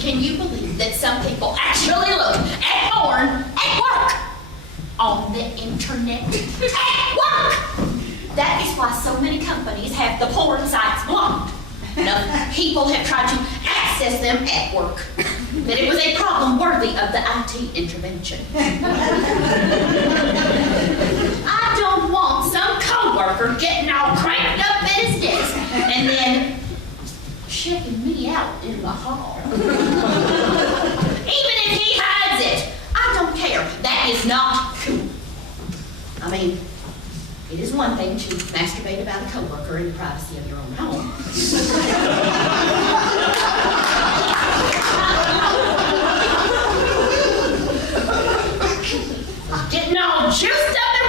Can you believe that some people actually look at porn at work? On the internet at work! That is why so many companies have the porn sites blocked. Enough people have tried to access them at work that it was a problem worthy of the IT intervention. I don't want some coworker getting all cranked up at his desk and then checking me out in the hall. Even if he hides it, I don't care. That is not cool. I mean, it is one thing to masturbate about a coworker in the privacy of your own home. Getting all juiced up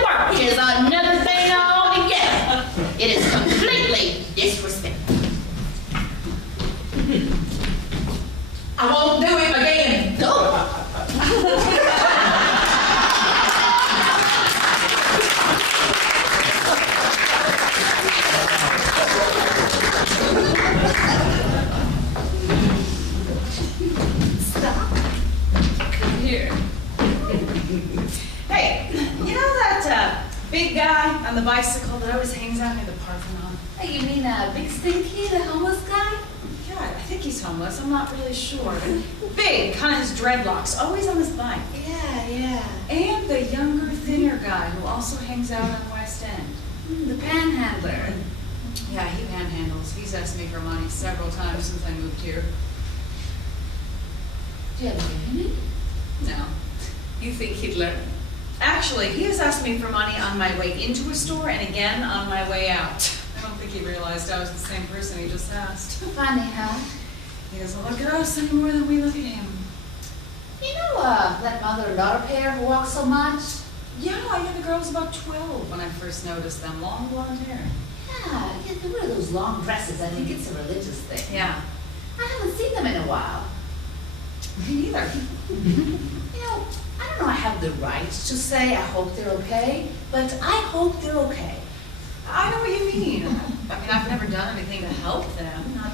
here. Hey, you know that big guy on the bicycle that always hangs out near the Parthenon? Hey, you mean Big Stinky, the homeless guy? Yeah, I think he's homeless. I'm not really sure. Big, kind of his dreadlocks, always on his bike. Yeah. And the younger, thinner guy who also hangs out on West End. The panhandler. Yeah, he panhandles. He's asked me for money several times since I moved here. Do you ever give him any? No. You think he'd learn? Actually, he has asked me for money on my way into a store and again on my way out. I don't think he realized I was the same person he just asked. Funny, huh? He doesn't look at us any more than we look at him. You know that mother and daughter pair who walk so much? Yeah, the girl was about 12 when I first noticed them. Long blonde hair. Yeah, they wear those long dresses. I think it's a religious thing. Yeah. I haven't seen them in a while. Me neither. You know, I don't know I have the right to say I hope they're okay, but I hope they're okay. I know what you mean. I've never done anything to help them, not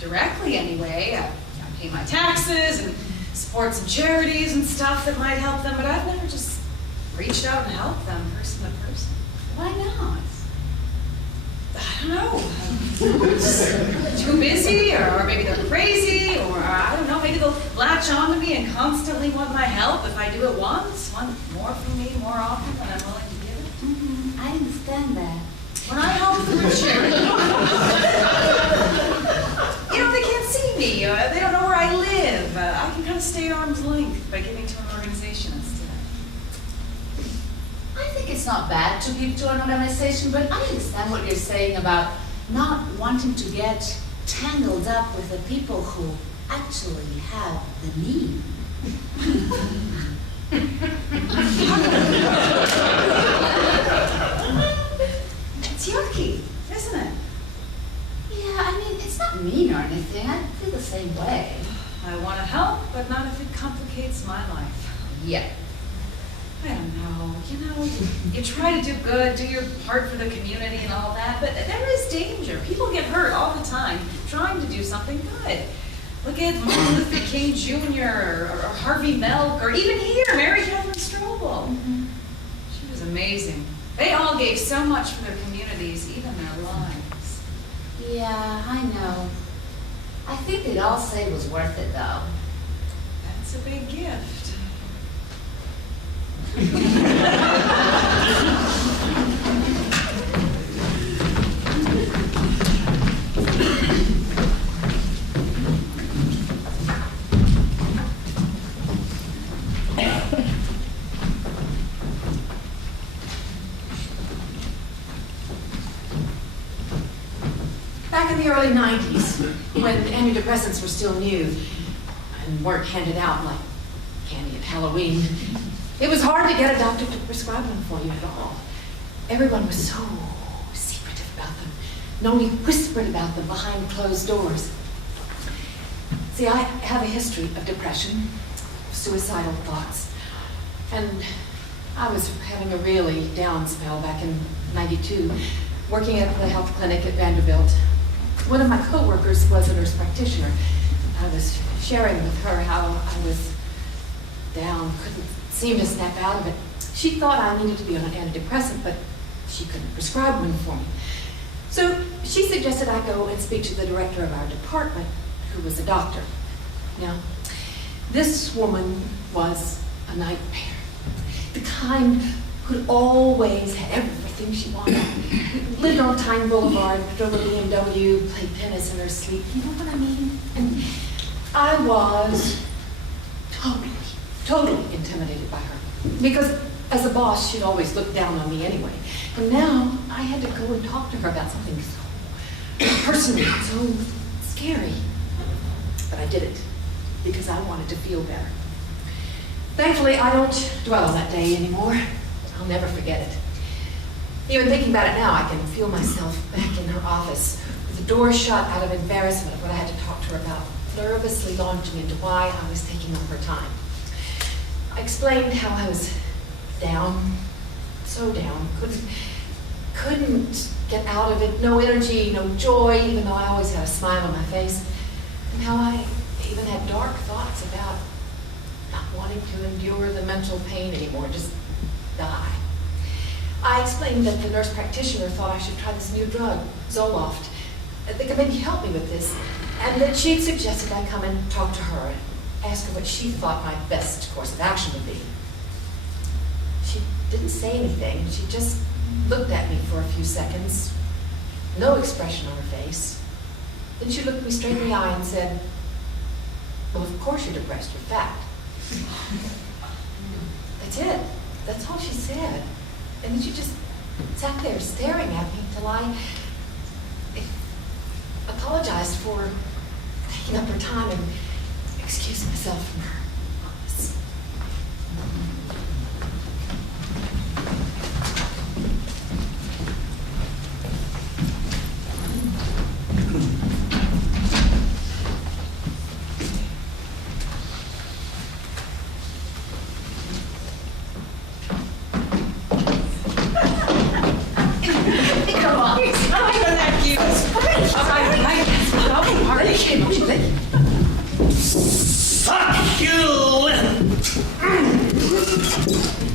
directly anyway. I pay my taxes and support some charities and stuff that might help them, but I've never just reached out and helped them person to person. Why not? I don't know. Too busy, or maybe they're crazy, or I don't know, maybe they'll latch on to me and constantly want my help if I do it once, want more from me more often than I'm willing to give it. I understand that. When I help them with charity, they can't see me, they don't know where I live. I can kind of stay at arm's length by giving to an organization instead. I think it's not bad to give to an organization, but I understand what you're saying about not wanting to get tangled up with the people who actually have the need. It's yucky, isn't it? Yeah, I mean, it's not mean or anything. I feel the same way. I want to help, but not if it complicates my life. Yeah. I don't know. You try to do good, do your part for the community and all that, but there is danger. People get hurt all the time trying to do something good. Look at Martin Luther King Jr. or Harvey Milk, or even here, Mary Catherine Strobel. She was amazing. They all gave so much for their communities, even their lives. Yeah, I know. I think they'd all say it was worth it, though. That's a big gift. Back in the early 90s, when antidepressants were still new and weren't handed out like candy at Halloween, it was hard to get a doctor to prescribe them for you at all. Everyone was so secretive about them and only whispered about them behind closed doors. See, I have a history of depression, suicidal thoughts, and I was having a really down spell back in '92, working at the health clinic at Vanderbilt. One of my coworkers was a nurse practitioner. I was sharing with her how I was down, couldn't seem to snap out of it. She thought I needed to be on an antidepressant, but she couldn't prescribe one for me. So she suggested I go and speak to the director of our department, who was a doctor. Now, this woman was a nightmare. The kind who'd always had everything she wanted. Lived on Tyne Boulevard, drove a BMW, played tennis in her sleep. You know what I mean? And I was totally intimidated by her. Because as a boss, she'd always looked down on me anyway. And now I had to go and talk to her about something so personal, so scary. But I did it because I wanted to feel better. Thankfully, I don't dwell on that day anymore. I'll never forget it. Even thinking about it now, I can feel myself back in her office, with the door shut out of embarrassment of what I had to talk to her about, nervously launching into why I was taking up her time. I explained how I was down, so down, couldn't get out of it, no energy, no joy, even though I always had a smile on my face, and how I even had dark thoughts about not wanting wanting to endure the mental pain anymore, just die. I explained that the nurse practitioner thought I should try this new drug, Zoloft. They could maybe help me with this, and that she'd suggested I come and talk to her and ask her what she thought my best course of action would be. She didn't say anything. She just looked at me for a few seconds, no expression on her face. Then she looked me straight in the eye and said, "Well, of course you're depressed, you're fat." That's it. That's all she said. And then she just sat there staring at me until I apologized for taking up her time and excused myself from her office.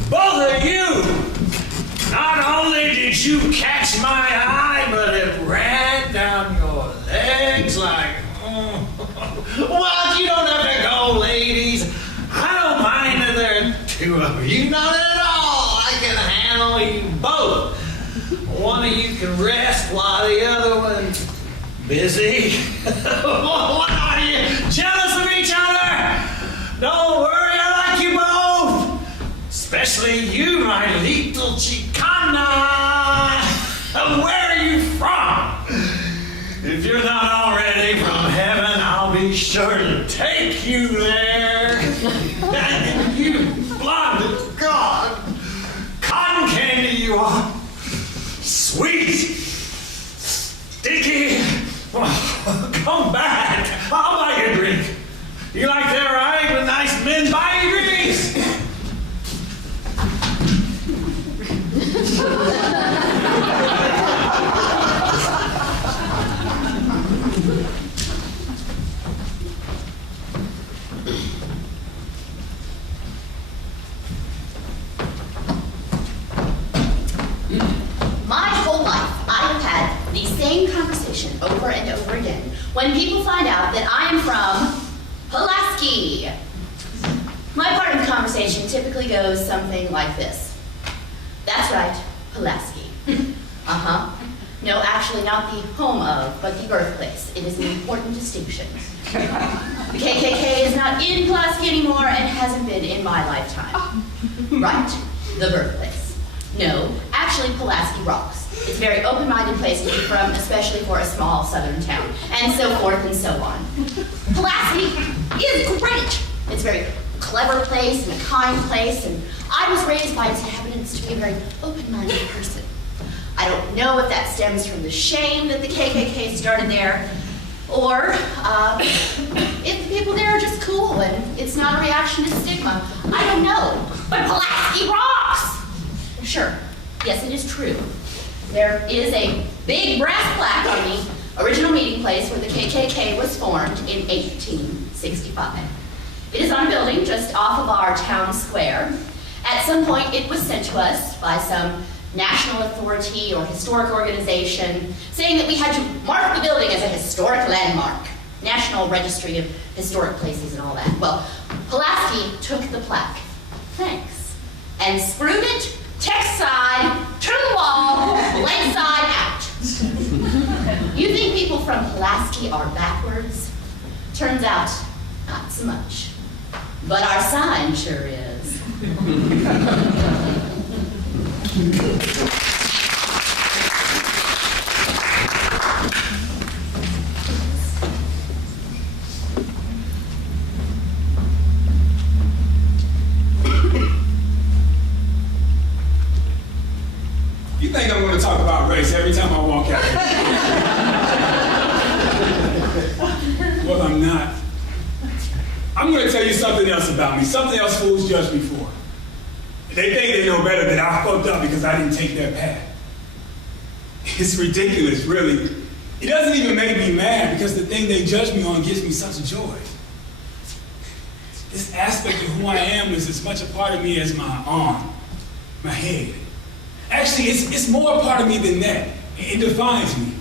Both of you! Not only did you catch my eye, but it ran down your legs like... Well, you don't have to go, ladies. I don't mind that there are two of you. Not at all. I can handle you both. One of you can rest while the other one's busy. What are you, jealous of each other? Don't worry, I like you both. Especially you, my little Chicana. Where are you from? If you're not already from heaven, I'll be sure to take you there. And you blonde God. Cotton candy you are. Sweet. Sticky. Come back. I'll buy you a drink. You like that, right? With nice men buying drinks. My whole life, I have had the same conversation over and over again when people find out that I am from Pulaski. My part of the conversation typically goes something like this. That's right, Pulaski. Uh-huh. No, actually not the home of, but the birthplace. It is an important distinction. The KKK is not in Pulaski anymore and hasn't been in my lifetime. Right, the birthplace. No, actually Pulaski rocks. It's a very open-minded place to be from, especially for a small southern town, and so forth and so on. Pulaski is great. It's a very clever place and a kind place, and I was raised by its inhabitants to be a very open-minded person. I don't know if that stems from the shame that the KKK started there, or if the people there are just cool and it's not a reaction to stigma. I don't know, but Pulaski rocks! Sure, yes, it is true. There is a big brass plaque on the original meeting place where the KKK was formed in 1865. It is on a building just off of our town square. At some point, it was sent to us by some national authority or historic organization saying that we had to mark the building as a historic landmark, National Registry of Historic Places and all that. Well, Pulaski took the plaque, thanks, and screwed it text side to the wall, leg side out. You think people from Pulaski are backwards? Turns out, not so much. But our sign sure is. You think I'm going to talk about race every time I walk out here? Well, I'm not. I'm going to tell you something else about me, something else fools judge me for. They think they know better that I fucked up because I didn't take their path. It's ridiculous, really. It doesn't even make me mad because the thing they judge me on gives me such joy. This aspect of who I am is as much a part of me as my arm, my head. Actually, it's more a part of me than that. It defines me.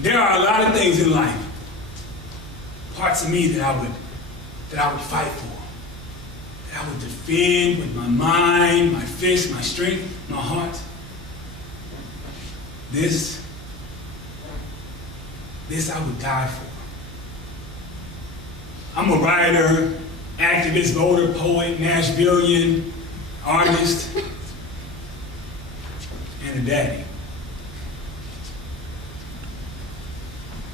There are a lot of things in life, parts of me that I would fight for, that I would defend with my mind, my fist, my strength, my heart. This I would die for. I'm a writer, activist, voter, poet, Nashvilleian, artist, and a daddy.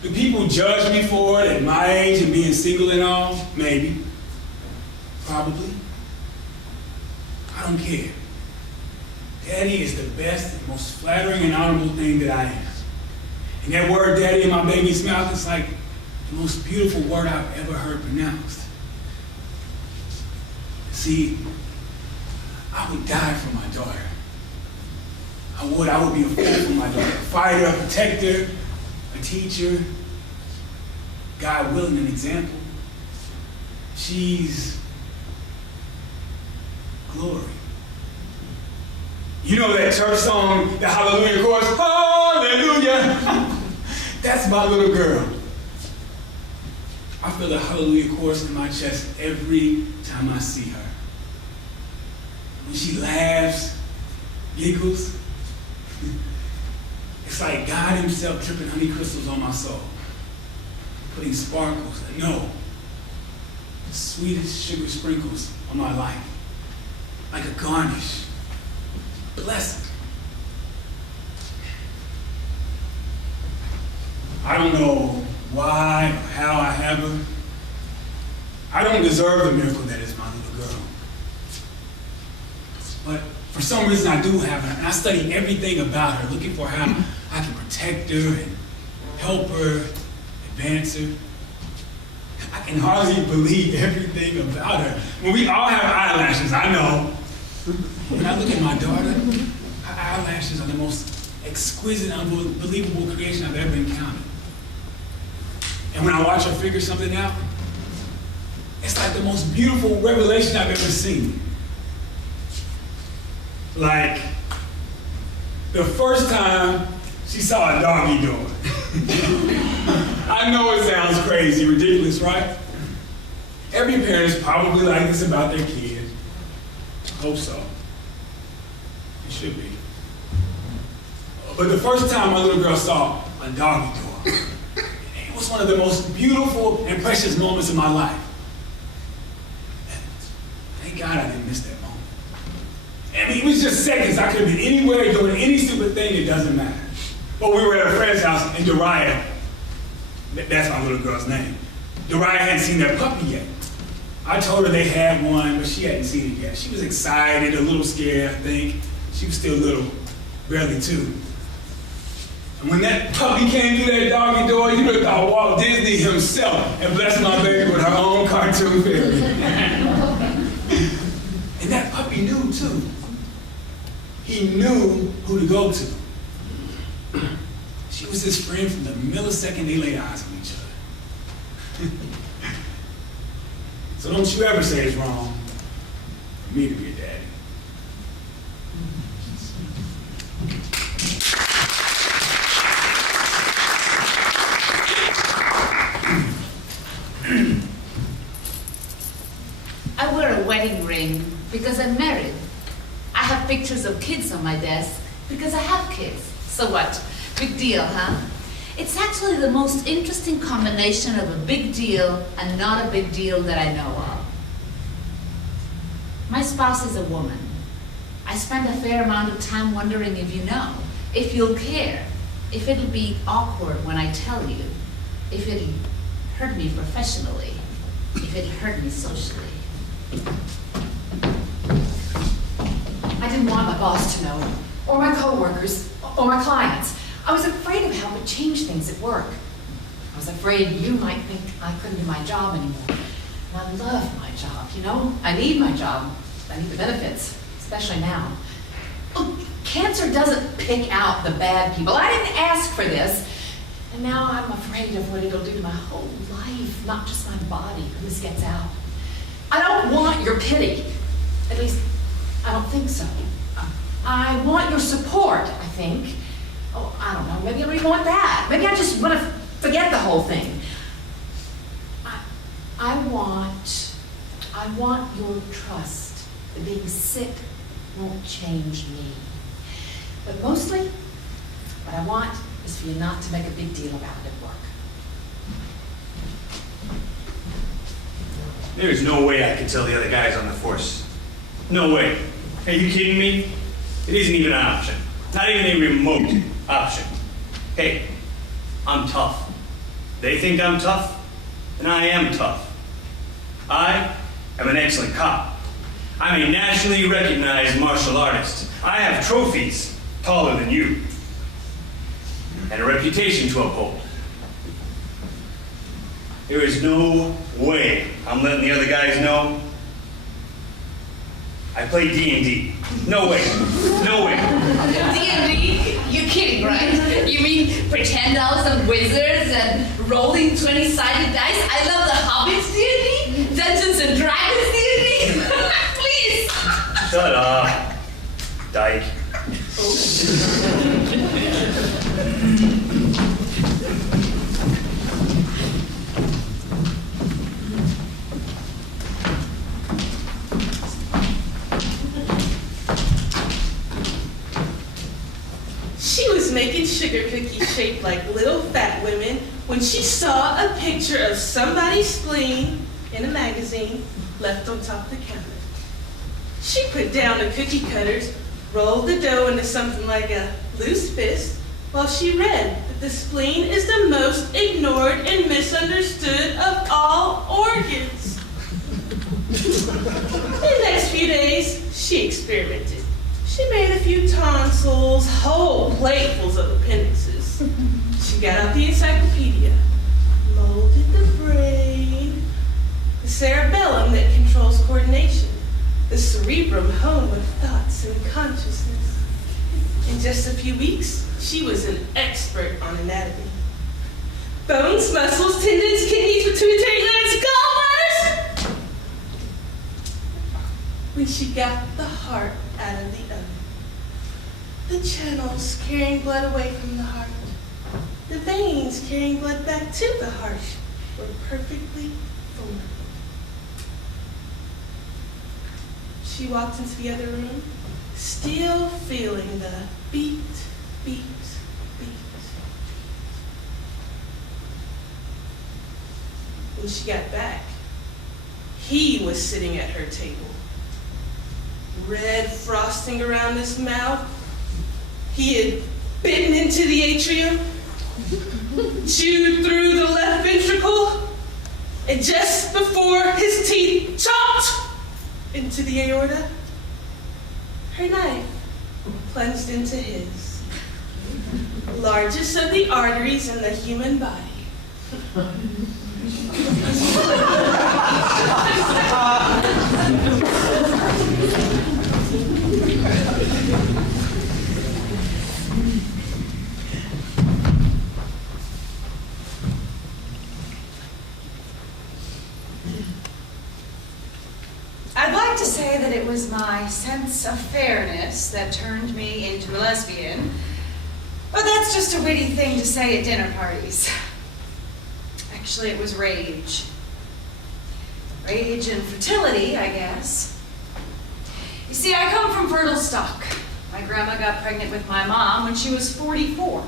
Do people judge me for it at my age and being single and all? Maybe. Probably. I don't care. Daddy is the best and most flattering and honorable thing that I am. And that word daddy in my baby's mouth is like the most beautiful word I've ever heard pronounced. See, I would die for my daughter. I would be a fool for my daughter. A fighter, a protector, a teacher, God willing, an example. She's glory. You know that church song, the Hallelujah chorus? Hallelujah! That's my little girl. I feel the Hallelujah chorus in my chest every time I see her. When she laughs, giggles, it's like God himself dripping honey crystals on my soul, putting sparkles, no, the sweetest sugar sprinkles on my life, like a garnish, blessed. I don't know why or how I have her. I don't deserve the miracle that is my little girl. But for some reason I do have her, and I study everything about her, looking for how I can protect her and help her, advance her. I can hardly believe everything about her. When we all have eyelashes, I know. When I look at my daughter, her eyelashes are the most exquisite, unbelievable creation I've ever encountered. And when I watch her figure something out, it's like the most beautiful revelation I've ever seen. Like the first time she saw a doggy door. I know it sounds crazy, ridiculous, right? Every parent is probably like this about their kid. I hope so. It should be. But the first time my little girl saw a doggy door, it was one of the most beautiful and precious moments of my life. And thank God I didn't miss that moment. I mean, it was just seconds. I could have been anywhere doing any stupid thing, it doesn't matter. But we were at a friend's house, and Dariah, that's my little girl's name, Dariah hadn't seen their puppy yet. I told her they had one, but she hadn't seen it yet. She was excited, a little scared, I think. She was still little, barely 2. And when that puppy came through that doggy door, you would have thought Walt Disney himself had blessed my baby with her own cartoon fairy. And that puppy knew, too. He knew who to go to. She was his friend from the millisecond they laid eyes on each other. So don't you ever say it's wrong for me to be a daddy. I wear a wedding ring because I'm married. I have pictures of kids on my desk because I have kids. So what? Big deal, huh? It's actually the most interesting combination of a big deal and not a big deal that I know of. My spouse is a woman. I spend a fair amount of time wondering if you know, if you'll care, if it'll be awkward when I tell you, if it'll hurt me professionally, if it'll hurt me socially. I didn't want my boss to know, or my coworkers, or my clients. I was afraid of how it would change things at work. I was afraid you might think I couldn't do my job anymore. And I love my job, you know? I need my job. I need the benefits, especially now. Look, cancer doesn't pick out the bad people. I didn't ask for this. And now I'm afraid of what it'll do to my whole life, not just my body, when this gets out. I don't want pity. At least, I don't think so. I want your support, I think. Oh, I don't know, maybe I don't even want that. Maybe I just want to forget the whole thing. I want your trust that being sick won't change me. But mostly, what I want is for you not to make a big deal about it at work. There's no way I can tell the other guys on the force. No way. Are you kidding me? It isn't even an option. Not even a remote option. Hey, I'm tough. They think I'm tough, and I am tough. I am an excellent cop. I'm a nationally recognized martial artist. I have trophies taller than you, and a reputation to uphold. There is no way I'm letting the other guys know I play D&D. No way. No way. D&D? You're kidding, right? You mean pretend elves and wizards and rolling 20-sided dice? I love the Hobbits D&D, Dungeons and Dragons D&D. Please. Shut up, dyke. She was making sugar cookies shaped like little fat women when she saw a picture of somebody's spleen in a magazine left on top of the counter. She put down the cookie cutters, rolled the dough into something like a loose fist, while she read that the spleen is the most ignored and misunderstood of all organs. In the next few days, she experimented. She made a few tonsils, whole platefuls of appendixes. She got out the encyclopedia, molded the brain, the cerebellum that controls coordination, the cerebrum home of thoughts and consciousness. In just a few weeks, she was an expert on anatomy. Bones, muscles, tendons, kidneys, pituitary glands, gallbladders! When she got the heart out of the oven, the channels carrying blood away from the heart, the veins carrying blood back to the heart were perfectly formed. She walked into the other room, still feeling the beat, beat, beat. When she got back, he was sitting at her table. Red frosting around his mouth. He had bitten into the atrium, chewed through the left ventricle, and just before his teeth chopped into the aorta, her knife plunged into his, largest of the arteries in the human body. I'd like to say that it was my sense of fairness that turned me into a lesbian, but that's just a witty thing to say at dinner parties. Actually, it was rage. Rage and fertility, I guess. You see, I come from fertile stock. My grandma got pregnant with my mom when she was 44.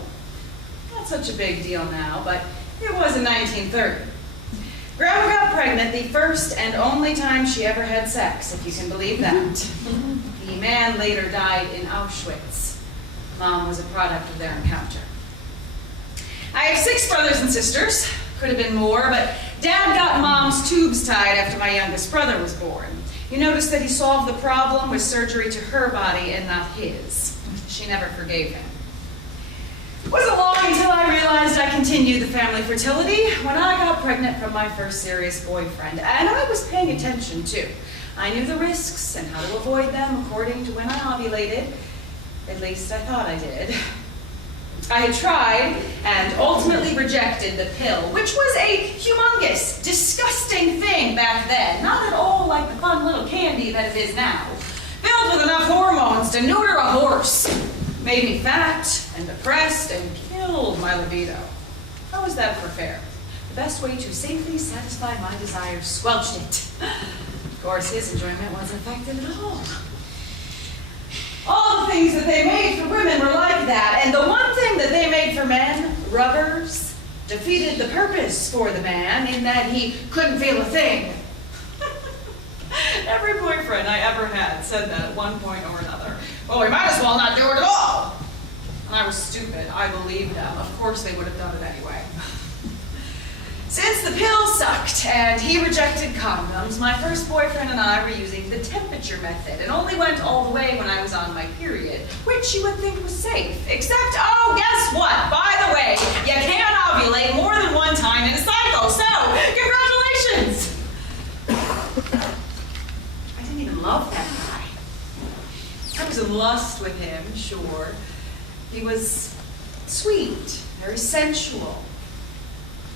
Not such a big deal now, but it was in 1930. Grandma got pregnant the first and only time she ever had sex, if you can believe that. The man later died in Auschwitz. Mom was a product of their encounter. I have 6 brothers and sisters. Could have been more, but Dad got Mom's tubes tied after my youngest brother was born. You notice that he solved the problem with surgery to her body and not his. She never forgave him. It wasn't long until I realized I continued the family fertility when I got pregnant from my first serious boyfriend, and I was paying attention too. I knew the risks and how to avoid them according to when I ovulated. At least I thought I did. I had tried and ultimately rejected the pill, which was a humongous, disgusting thing back then. Not at all like the fun little candy than it is now. Filled with enough hormones to neuter a horse. Made me fat and depressed and killed my libido. How is that for fair? The best way to safely satisfy my desires squelched it. Of course, his enjoyment wasn't affected at all. All the things that they made for women were like that, and the one thing that they made for men, rubbers, defeated the purpose for the man in that he couldn't feel a thing. Every boyfriend I ever had said that at one point or another. Well, we might as well not do it at all. And I was stupid. I believed them. Of course they would have done it anyway. Since the pill sucked and he rejected condoms, my first boyfriend and I were using the temperature method and only went all the way when I was on my period, which you would think was safe. Except, oh, guess what? By the way, you can't ovulate more than one time in a cycle, so congratulations! I didn't even love that guy. I was in lust with him, sure. He was sweet, very sensual.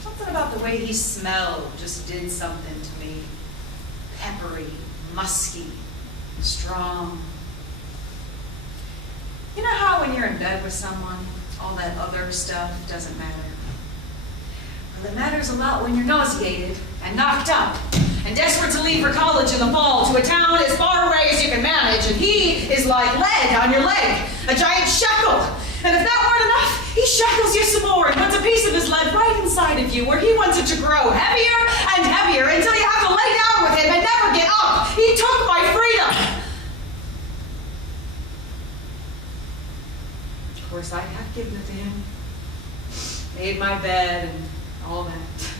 Something about the way he smelled just did something to me. Peppery, musky, strong. You know how when you're in bed with someone, all that other stuff doesn't matter? Well, it matters a lot when you're nauseated and knocked up and desperate to leave for college in the fall to a town as far away as you can manage, and he is like lead on your leg, a giant shackle. And if that weren't enough, he shackles you some more and puts a piece of his lead right inside of you where he wants it to grow heavier and heavier until you have to lay down with him and never get up. He took my freedom. Of course, I have given it to him. Made my bed and all that.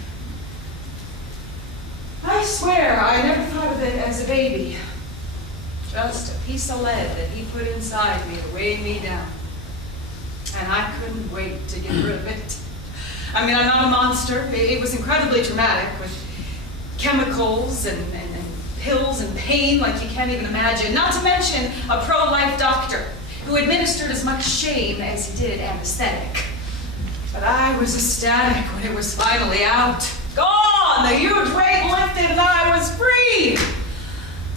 I swear I never thought of it as a baby. Just a piece of lead that he put inside me to weigh me down. And I couldn't wait to get rid of it. I mean, I'm not a monster. It was incredibly traumatic with chemicals and pills and pain like you can't even imagine. Not to mention a pro-life doctor who administered as much shame as he did anesthetic. But I was ecstatic when it was finally out. Gone! The huge weight lifted and I was free!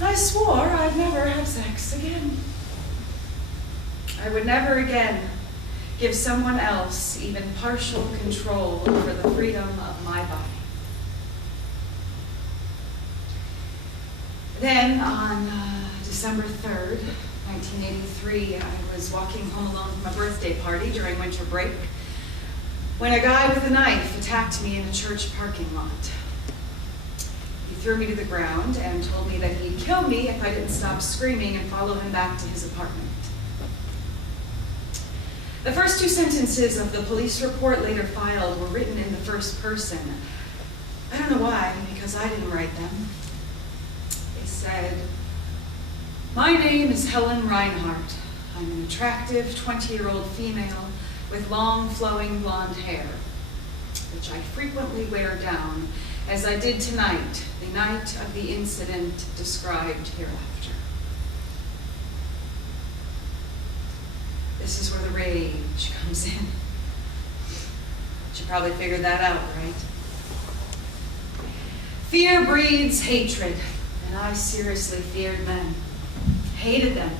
I swore I'd never have sex again. I would never again give someone else even partial control over the freedom of my body. Then on December 3rd, 1983, I was walking home alone from a birthday party during winter break when a guy with a knife attacked me in a church parking lot. He threw me to the ground and told me that he'd kill me if I didn't stop screaming and follow him back to his apartment. The first two sentences of the police report later filed were written in the first person. I don't know why, because I didn't write them. They said, "My name is Helen Reinhardt. I'm an attractive 20-year-old female with long flowing blonde hair, which I frequently wear down, as I did tonight, the night of the incident described hereafter." This is where the rage comes in. But you probably figured that out, right? Fear breeds hatred, and I seriously feared men. Hated them.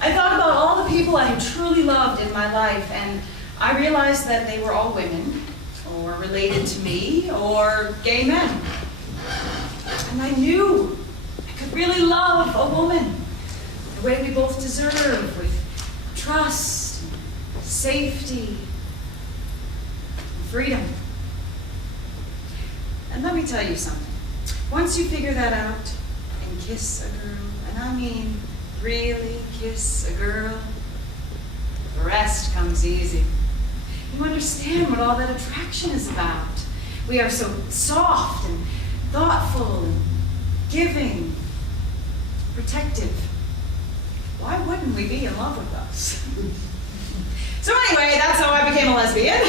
I thought about all the people I had truly loved in my life, and I realized that they were all women, or related to me, or gay men. And I knew I could really love a woman the way we both deserve, with trust, safety, and freedom. And let me tell you something. Once you figure that out and kiss a girl, and I mean really kiss a girl, the rest comes easy. You understand what all that attraction is about. We are so soft and thoughtful and giving, protective. Why wouldn't we be in love with us? So anyway, that's how I became a lesbian.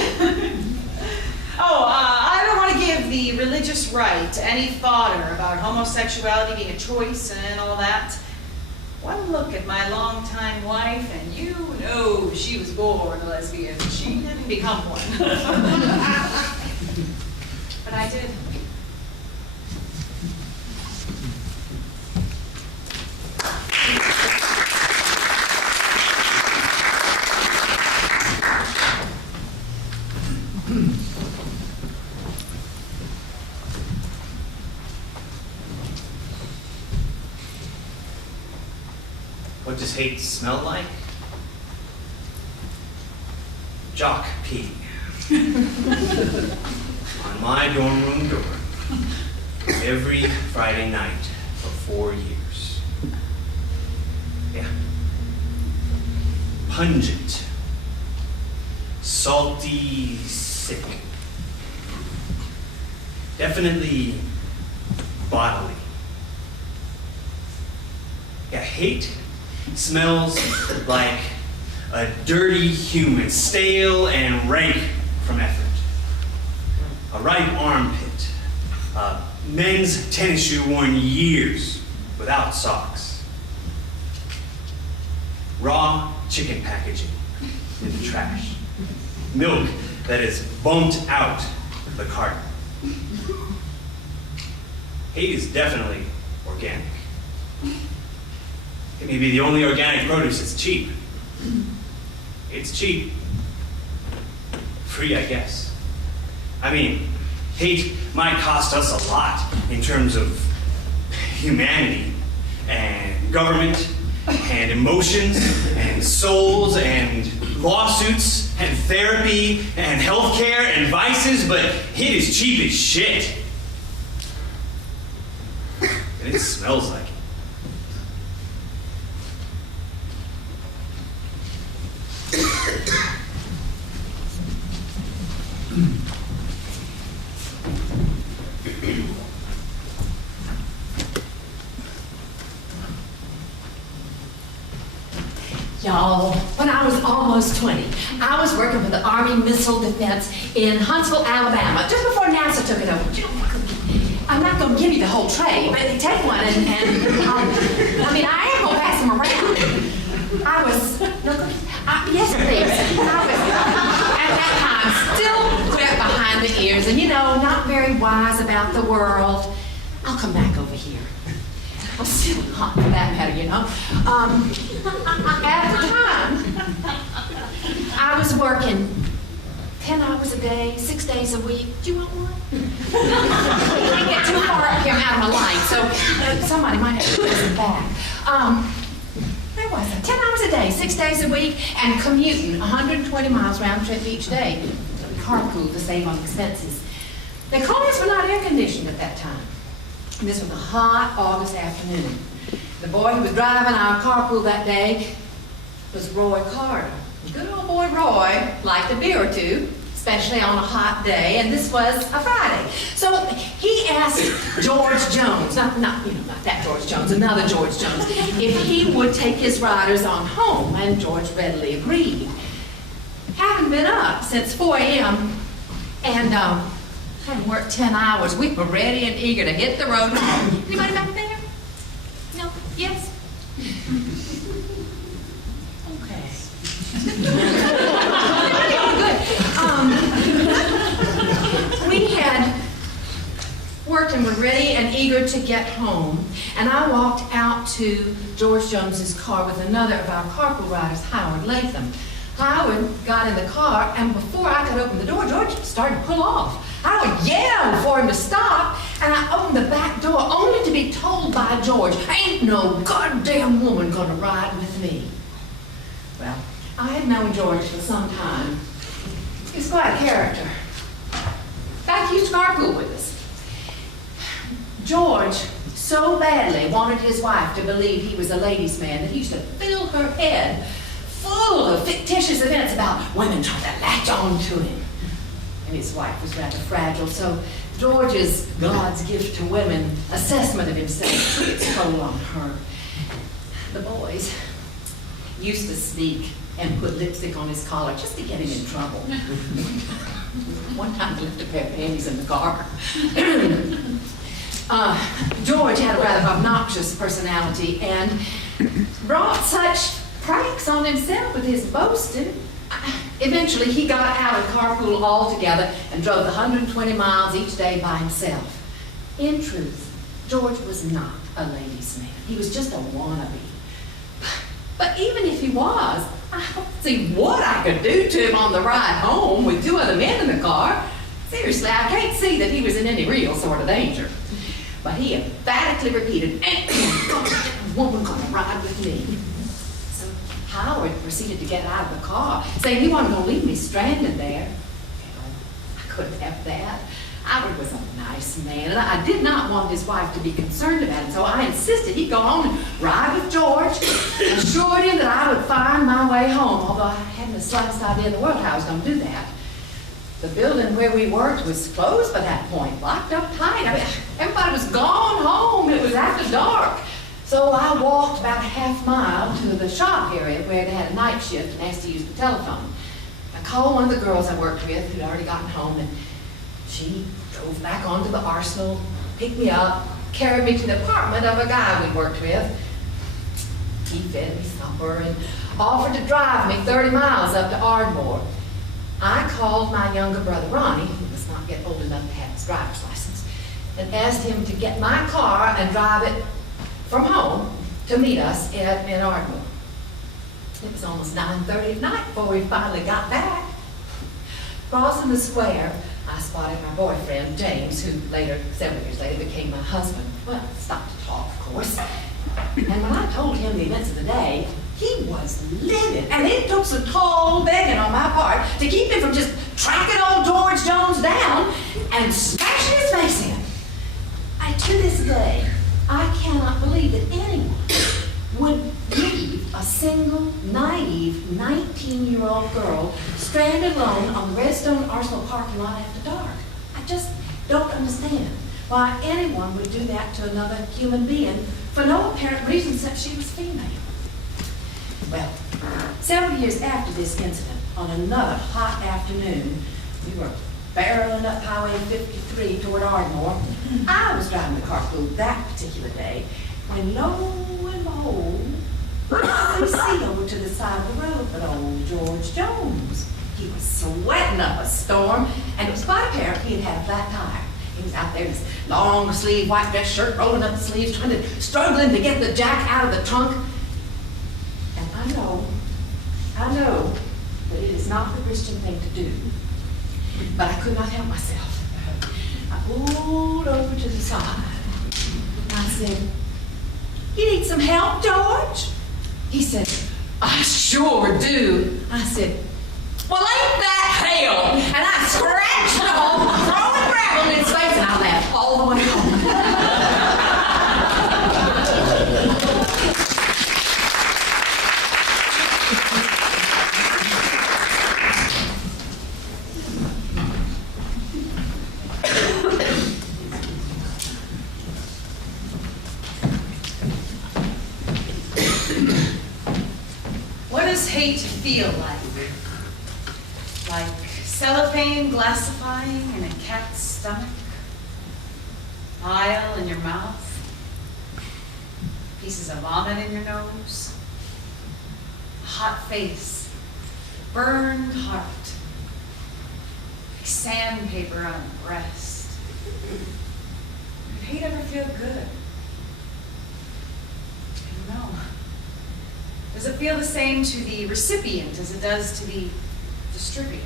I don't want to give the religious right any fodder about homosexuality being a choice and all that. One look at my longtime wife and you know she was born a lesbian. She didn't become one. But I did. What does hate smell like? Jock pee. On my dorm room door. Every Friday night for 4 years. Yeah. Pungent. Salty, sick. Definitely bodily. Yeah, hate smells like a dirty human, stale and rank from effort. A ripe armpit. A men's tennis shoe worn years without socks. Raw chicken packaging in the trash. Milk that is bumped out the carton. Hate is definitely organic. It may be the only organic produce that's cheap. It's cheap. Free, I guess. I mean, hate might cost us a lot in terms of humanity and government and emotions and souls and lawsuits and therapy and healthcare and vices, but it is cheap as shit. And it smells like it. Y'all, when I was almost 20, I was working for the Army Missile Defense in Huntsville, Alabama, just before NASA took it over. I'm not going to give you the whole tray, but take one and I mean, I am going to pass them around. Yes, please. I was, at that time, still wet behind the ears and, not very wise about the world. I'll come back over here. I'm still hot for that matter, At the time, I was working 10 hours a day, 6 days a week. Do you want one? I can't get too far up here out of my light, so somebody might have to listen back. Where was I? 10 hours a day, 6 days a week, and commuting 120 miles round trip each day. We carpooled to save on expenses. The cars were not air conditioned at that time. And this was a hot August afternoon. The boy who was driving our carpool that day was Roy Carter. Good old boy Roy liked a beer or two, especially on a hot day, and this was a Friday. So he asked George Jones, not that George Jones, another George Jones, if he would take his riders on home, and George readily agreed. Having been up since 4 a.m. and having worked 10 hours, we were ready and eager to hit the road home. Anybody back there? No? Yes? Okay. Good. We had worked and were ready and eager to get home, and I walked out to George Jones's car with another of our carpool riders, Howard Latham. Howard got in the car, and before I could open the door, George started to pull off. I would yell for him to stop, and I opened the back door only to be told by George, ain't no goddamn woman gonna ride with me. Well, I had known George for some time. He was quite a character. In fact, he used to carpool with us. George so badly wanted his wife to believe he was a ladies' man that he used to fill her head full of fictitious events about women trying to latch on to him. And his wife was rather fragile, so George's God's gift to women assessment of himself took its toll on her. The boys used to sneak and put lipstick on his collar just to get him in trouble. One time he left a pair of panties in the car. George had a rather obnoxious personality and brought such pranks on himself with his boasting. Eventually, he got out of carpool altogether and drove the 120 miles each day by himself. In truth, George was not a ladies' man. He was just a wannabe. But even if he was, I don't see what I could do to him on the ride home with 2 other men in the car. Seriously, I can't see that he was in any real sort of danger. But he emphatically repeated, ain't no goddamn woman gonna ride with me. Howard proceeded to get out of the car, saying he wasn't going to leave me stranded there. Well, I couldn't have that. Howard was a nice man, and I did not want his wife to be concerned about it, so I insisted he'd go home and ride with George, and assured him that I would find my way home, although I hadn't the slightest idea in the world how I was going to do that. The building where we worked was closed by that point, locked up tight. I mean, everybody was gone home. It was after dark. So I walked about a half mile to the shop area where they had a night shift and asked to use the telephone. I called one of the girls I worked with who'd already gotten home, and she drove back onto the Arsenal, picked me up, carried me to the apartment of a guy we worked with. He fed me supper and offered to drive me 30 miles up to Ardmore. I called my younger brother, Ronnie, who was not yet old enough to have his driver's license, and asked him to get my car and drive it from home to meet us in Ardmore. It was almost 9:30 at night before we finally got back. Crossing the square, I spotted my boyfriend, James, who several years later, became my husband. Well, stopped to talk, of course. And when I told him the events of the day, he was livid, and it took some tall begging on my part to keep him from just tracking old George Jones down and smashing his face in. To this day, I cannot believe that anyone would leave a single, naive, 19-year-old girl stranded alone on the Redstone Arsenal parking lot after dark. I just don't understand why anyone would do that to another human being for no apparent reason except she was female. Well, several years after this incident, on another hot afternoon, we were barreling up Highway 53 toward Ardmore. I was driving the carpool that particular day, when lo and behold, I see over to the side of the road but old George Jones. He was sweating up a storm, and it was quite apparent he had had a flat tire. He was out there in his long sleeve white dress shirt, rolling up the sleeves, struggling to get the jack out of the trunk. And I know that it is not the Christian thing to do, but I could not help myself. I pulled over to the side. I said, "You need some help, George?" He said, "I sure do." I said, "Well, ain't that hell?" And I scratched it off, throwing gravel in his face, and I laughed all the way home. What does hate feel like? Like cellophane glassifying in a cat's stomach? Bile in your mouth? Pieces of vomit in your nose? A hot face? Burned heart? Like sandpaper on a breast? Did hate ever feel good? I don't know. Does it feel the same to the recipient as it does to the distributor?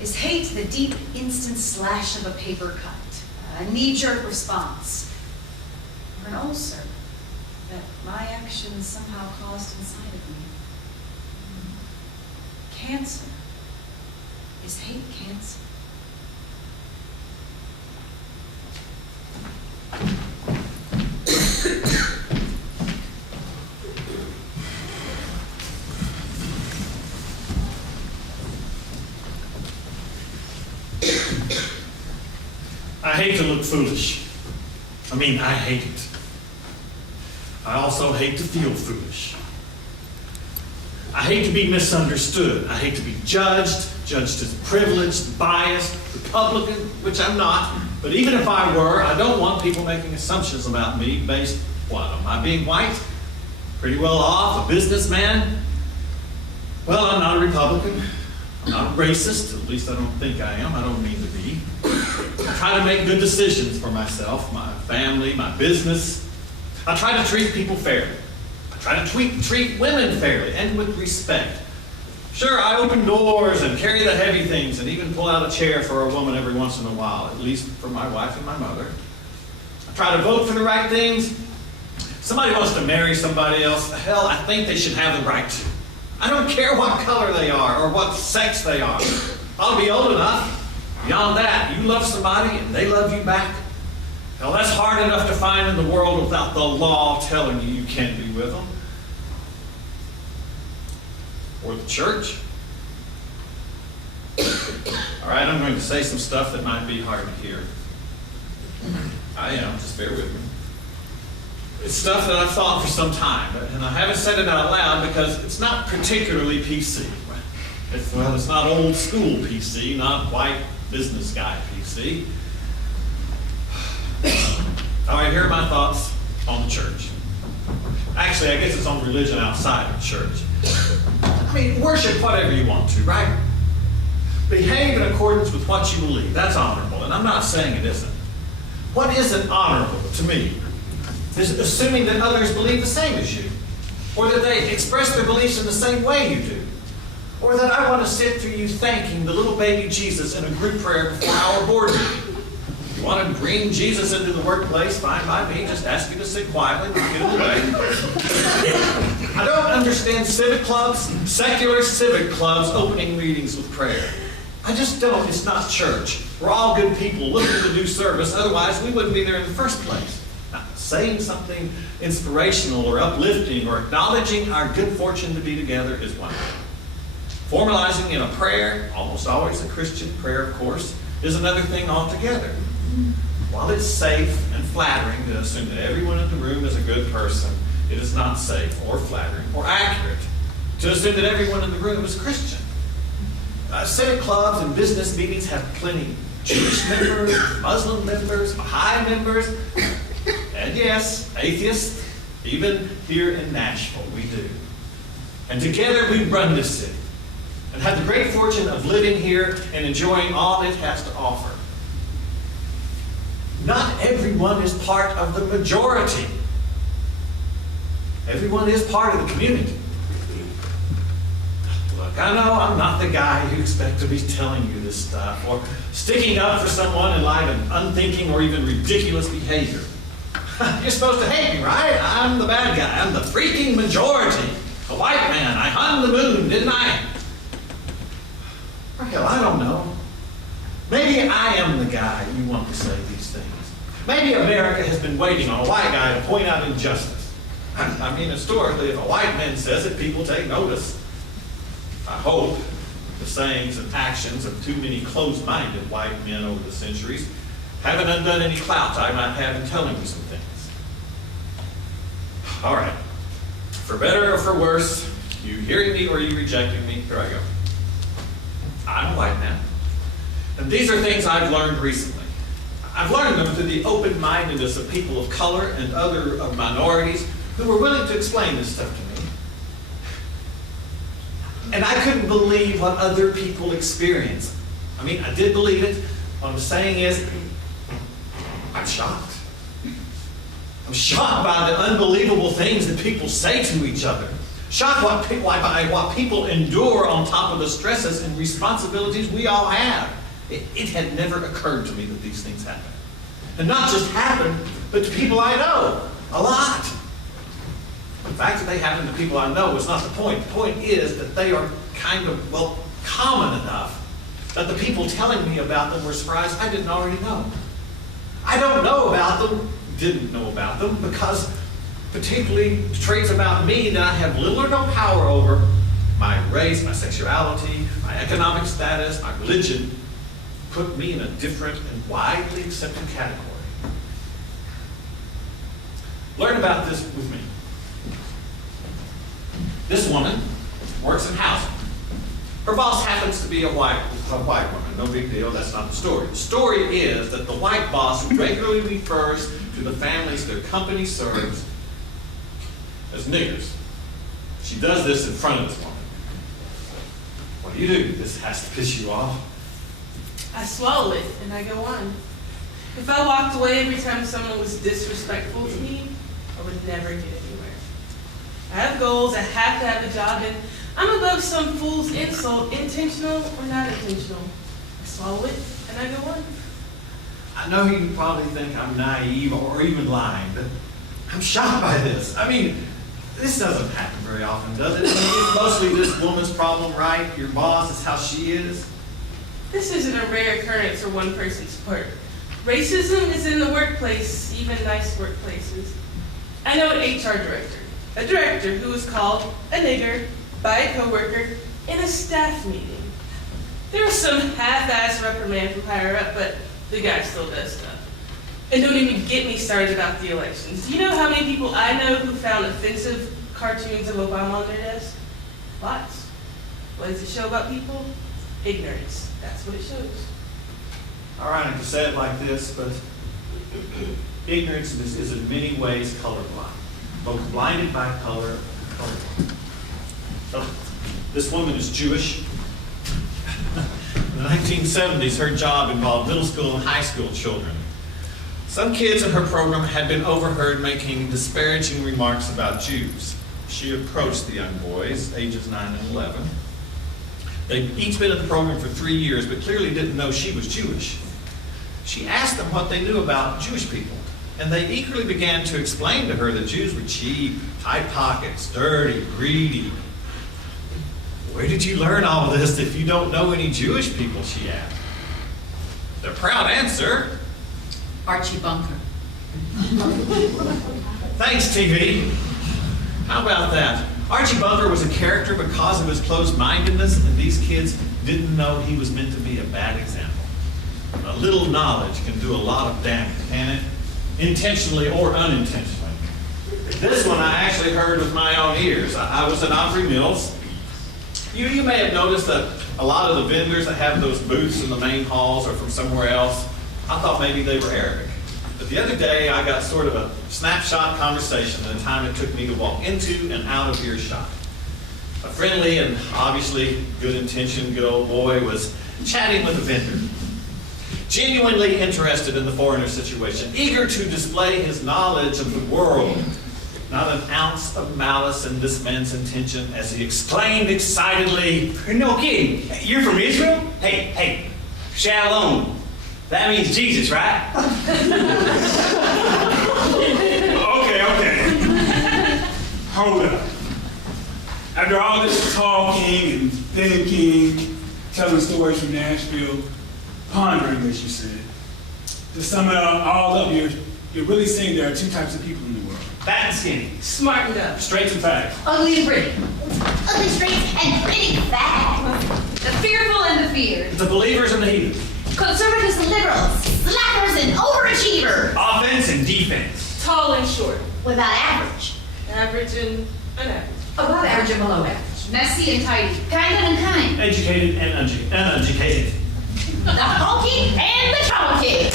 Is hate the deep, instant slash of a paper cut, a knee-jerk response, or an ulcer that my actions somehow caused inside of me? Cancer. Is hate cancer? I hate to look foolish. I hate it. I also hate to feel foolish. I hate to be misunderstood. I hate to be judged as privileged, biased, Republican, which I'm not. But even if I were, I don't want people making assumptions about me based, on my being white, pretty well off, a businessman. Well, I'm not a Republican. I'm not a racist, at least I don't think I am. I don't mean to be. I try to make good decisions for myself, my family, my business. I try to treat people fairly. I try to treat women fairly and with respect. Sure, I open doors and carry the heavy things and even pull out a chair for a woman every once in a while, at least for my wife and my mother. I try to vote for the right things. Somebody wants to marry somebody else, hell, I think they should have the right to. I don't care what color they are or what sex they are. I'll be old enough. Beyond that, you love somebody and they love you back. Hell, that's hard enough to find in the world without the law telling you can't be with them. Or the church. All right, I'm going to say some stuff that might be hard to hear. I am, just bear with me. It's stuff that I've thought for some time, and I haven't said it out loud because it's not particularly PC. It's not old school PC, not white business guy PC. All right, here are my thoughts on the church. Actually, I guess it's on religion outside of church. I mean, worship whatever you want to, right? Behave in accordance with what you believe. That's honorable, and I'm not saying it isn't. What isn't honorable to me is assuming that others believe the same as you, or that they express their beliefs in the same way you do, or that I want to sit through you thanking the little baby Jesus in a group prayer before our board meeting. If you want to bring Jesus into the workplace, fine by me. Just ask you to sit quietly and get away. I don't understand civic clubs, secular civic clubs, opening meetings with prayer. I just don't. It's not church. We're all good people looking to do service. Otherwise, we wouldn't be there in the first place. Now, saying something inspirational or uplifting or acknowledging our good fortune to be together is one thing. Formalizing in a prayer, almost always a Christian prayer, of course, is another thing altogether. While it's safe and flattering to assume that everyone in the room is a good person, it is not safe or flattering or accurate to assume that everyone in the room is Christian. Civic clubs and business meetings have plenty Jewish members, Muslim members, Baha'i members, and yes, atheists, even here in Nashville, we do. And together we run this city and have the great fortune of living here and enjoying all it has to offer. Not everyone is part of the majority. Everyone is part of the community. Look, I know I'm not the guy you expect to be telling you this stuff or sticking up for someone in light of unthinking or even ridiculous behavior. You're supposed to hate me, right? I'm the bad guy. I'm the freaking majority. A white man. I hung the moon, didn't I? Or hell, I don't know. Maybe I am the guy you want to say these things. Maybe America has been waiting on a white guy to point out injustice. I mean, historically, if a white man says it, people take notice. I hope the sayings and actions of too many closed-minded white men over the centuries haven't undone any clout I might have in telling you some things. All right. For better or for worse, you hearing me or you rejecting me, here I go. I'm a white man. And these are things I've learned recently. I've learned them through the open-mindedness of people of color and other minorities who were willing to explain this stuff to me. And I couldn't believe what other people experience. I mean, I did believe it. What I'm saying is, I'm shocked. I'm shocked by the unbelievable things that people say to each other. Shocked by what people endure on top of the stresses and responsibilities we all have. It had never occurred to me that these things happen. And not just happen, but to people I know. A lot. The fact that they happen to people I know is not the point. The point is that they are kind of, well, common enough that the people telling me about them were surprised I didn't already know. I don't know about them, didn't know about them, because particularly traits about me that I have little or no power over, my race, my sexuality, my economic status, my religion, put me in a different and widely accepted category. Learn about this with me. This woman works in housing. Her boss happens to be a white woman. No big deal, that's not the story. The story is that the white boss regularly refers to the families their company serves as niggers. She does this in front of this woman. What do? This has to piss you off. I swallow it and I go on. If I walked away every time someone was disrespectful to me, I would never get anywhere. I have goals, I have to have a job, and I'm above some fool's insult, intentional or not intentional. I swallow it and I go on. I know you probably think I'm naive or even lying, but I'm shocked by this. I mean, this doesn't happen very often, does it? I mean, it's mostly this woman's problem, right? Your boss is how she is. This isn't a rare occurrence for one person's part. Racism is in the workplace, even nice workplaces. I know an HR director, a director who was called a nigger by a coworker in a staff meeting. There was some half-assed reprimand from higher up, but the guy still does stuff. And don't even get me started about the elections. Do you know how many people I know who found offensive cartoons of Obama on their desk? Lots. What does it show about people? Ignorance. That's what it shows. All right, I can say it like this, but ignorance is in many ways colorblind. Both blinded by color and colorblind. So, this woman is Jewish. In the 1970s, her job involved middle school and high school children. Some kids in her program had been overheard making disparaging remarks about Jews. She approached the young boys, ages 9 and 11. They'd each been in the program for 3 years, but clearly didn't know she was Jewish. She asked them what they knew about Jewish people, and they eagerly began to explain to her that Jews were cheap, tight pockets, dirty, greedy. Where did you learn all of this if you don't know any Jewish people, she asked. Their proud answer, Archie Bunker. thanks, TV. How about that? Archie Bunker was a character because of his closed-mindedness, and these kids didn't know he was meant to be a bad example. A little knowledge can do a lot of damage, can it? Intentionally or unintentionally. This one I actually heard with my own ears. I was at Opry Mills. You may have noticed that a lot of the vendors that have those booths in the main halls are from somewhere else. I thought maybe they were Arabic. But the other day, I got sort of a snapshot conversation in the time it took me to walk into and out of earshot. A friendly and obviously good-intentioned good old boy was chatting with a vendor, genuinely interested in the foreigner situation, eager to display his knowledge of the world. Not an ounce of malice in this man's intention as he exclaimed excitedly, No kidding. You're from Israel? Hey, Shalom. That means Jesus, right? Okay. Hold up. After all this talking and thinking, telling stories from Nashville, pondering, as you said, to sum it all up, you're really saying there are two types of people in the world. Fat and skinny. Smart enough. straight and facts. Ugly and pretty. Ugly, straight, and pretty fat. The fearful and the feared. The believers and the heathens. Conservatives and liberals. Slackers and overachievers. Offense and defense. Tall and short. What about average? Average and unaverage. Above average and below average. Messy and tidy. Kind and unkind. Educated and uneducated. The honky and the trouble kid.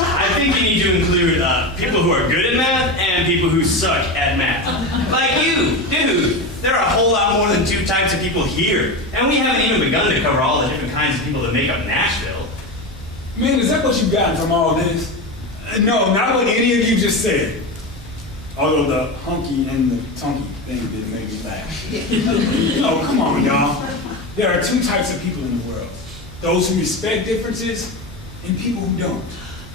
I think you need to include people who are good at math and people who suck at math. Like you, dude. There are a whole lot more than two types of people here. And we haven't even begun to cover all the different kinds of people that make up Nashville. Man, is that what you've gotten from all this? No, not what any of you just said. Although the hunky and the tunky thing did make me laugh. Oh, come on, y'all. There are two types of people in the world. Those who respect differences and people who don't.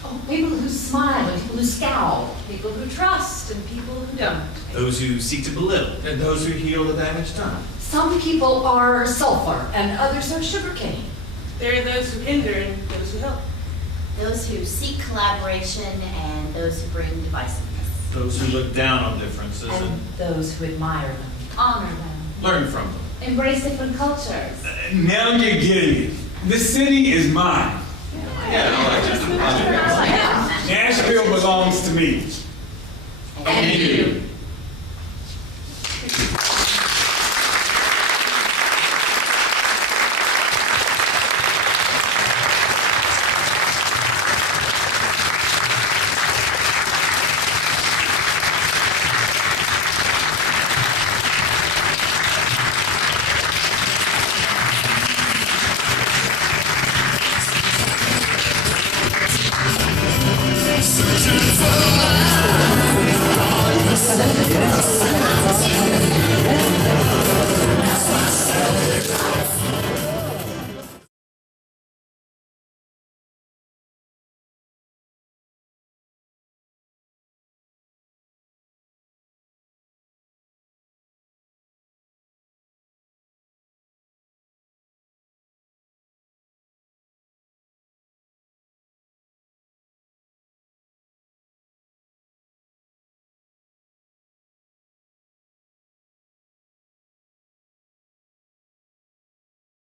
Oh, people who smile and people who scowl. People who trust and people who don't. Those who seek to belittle. And those who heal the damaged done. Some people are sulfur and others are sugarcane. There are those who hinder and those who help. Those who seek collaboration and those who bring divisiveness. Those who look down on differences And and those who admire them. Honor them. learn from them. Embrace different cultures. Now you're getting it. This city is mine. Yeah, I like that. Nashville belongs to me. And you.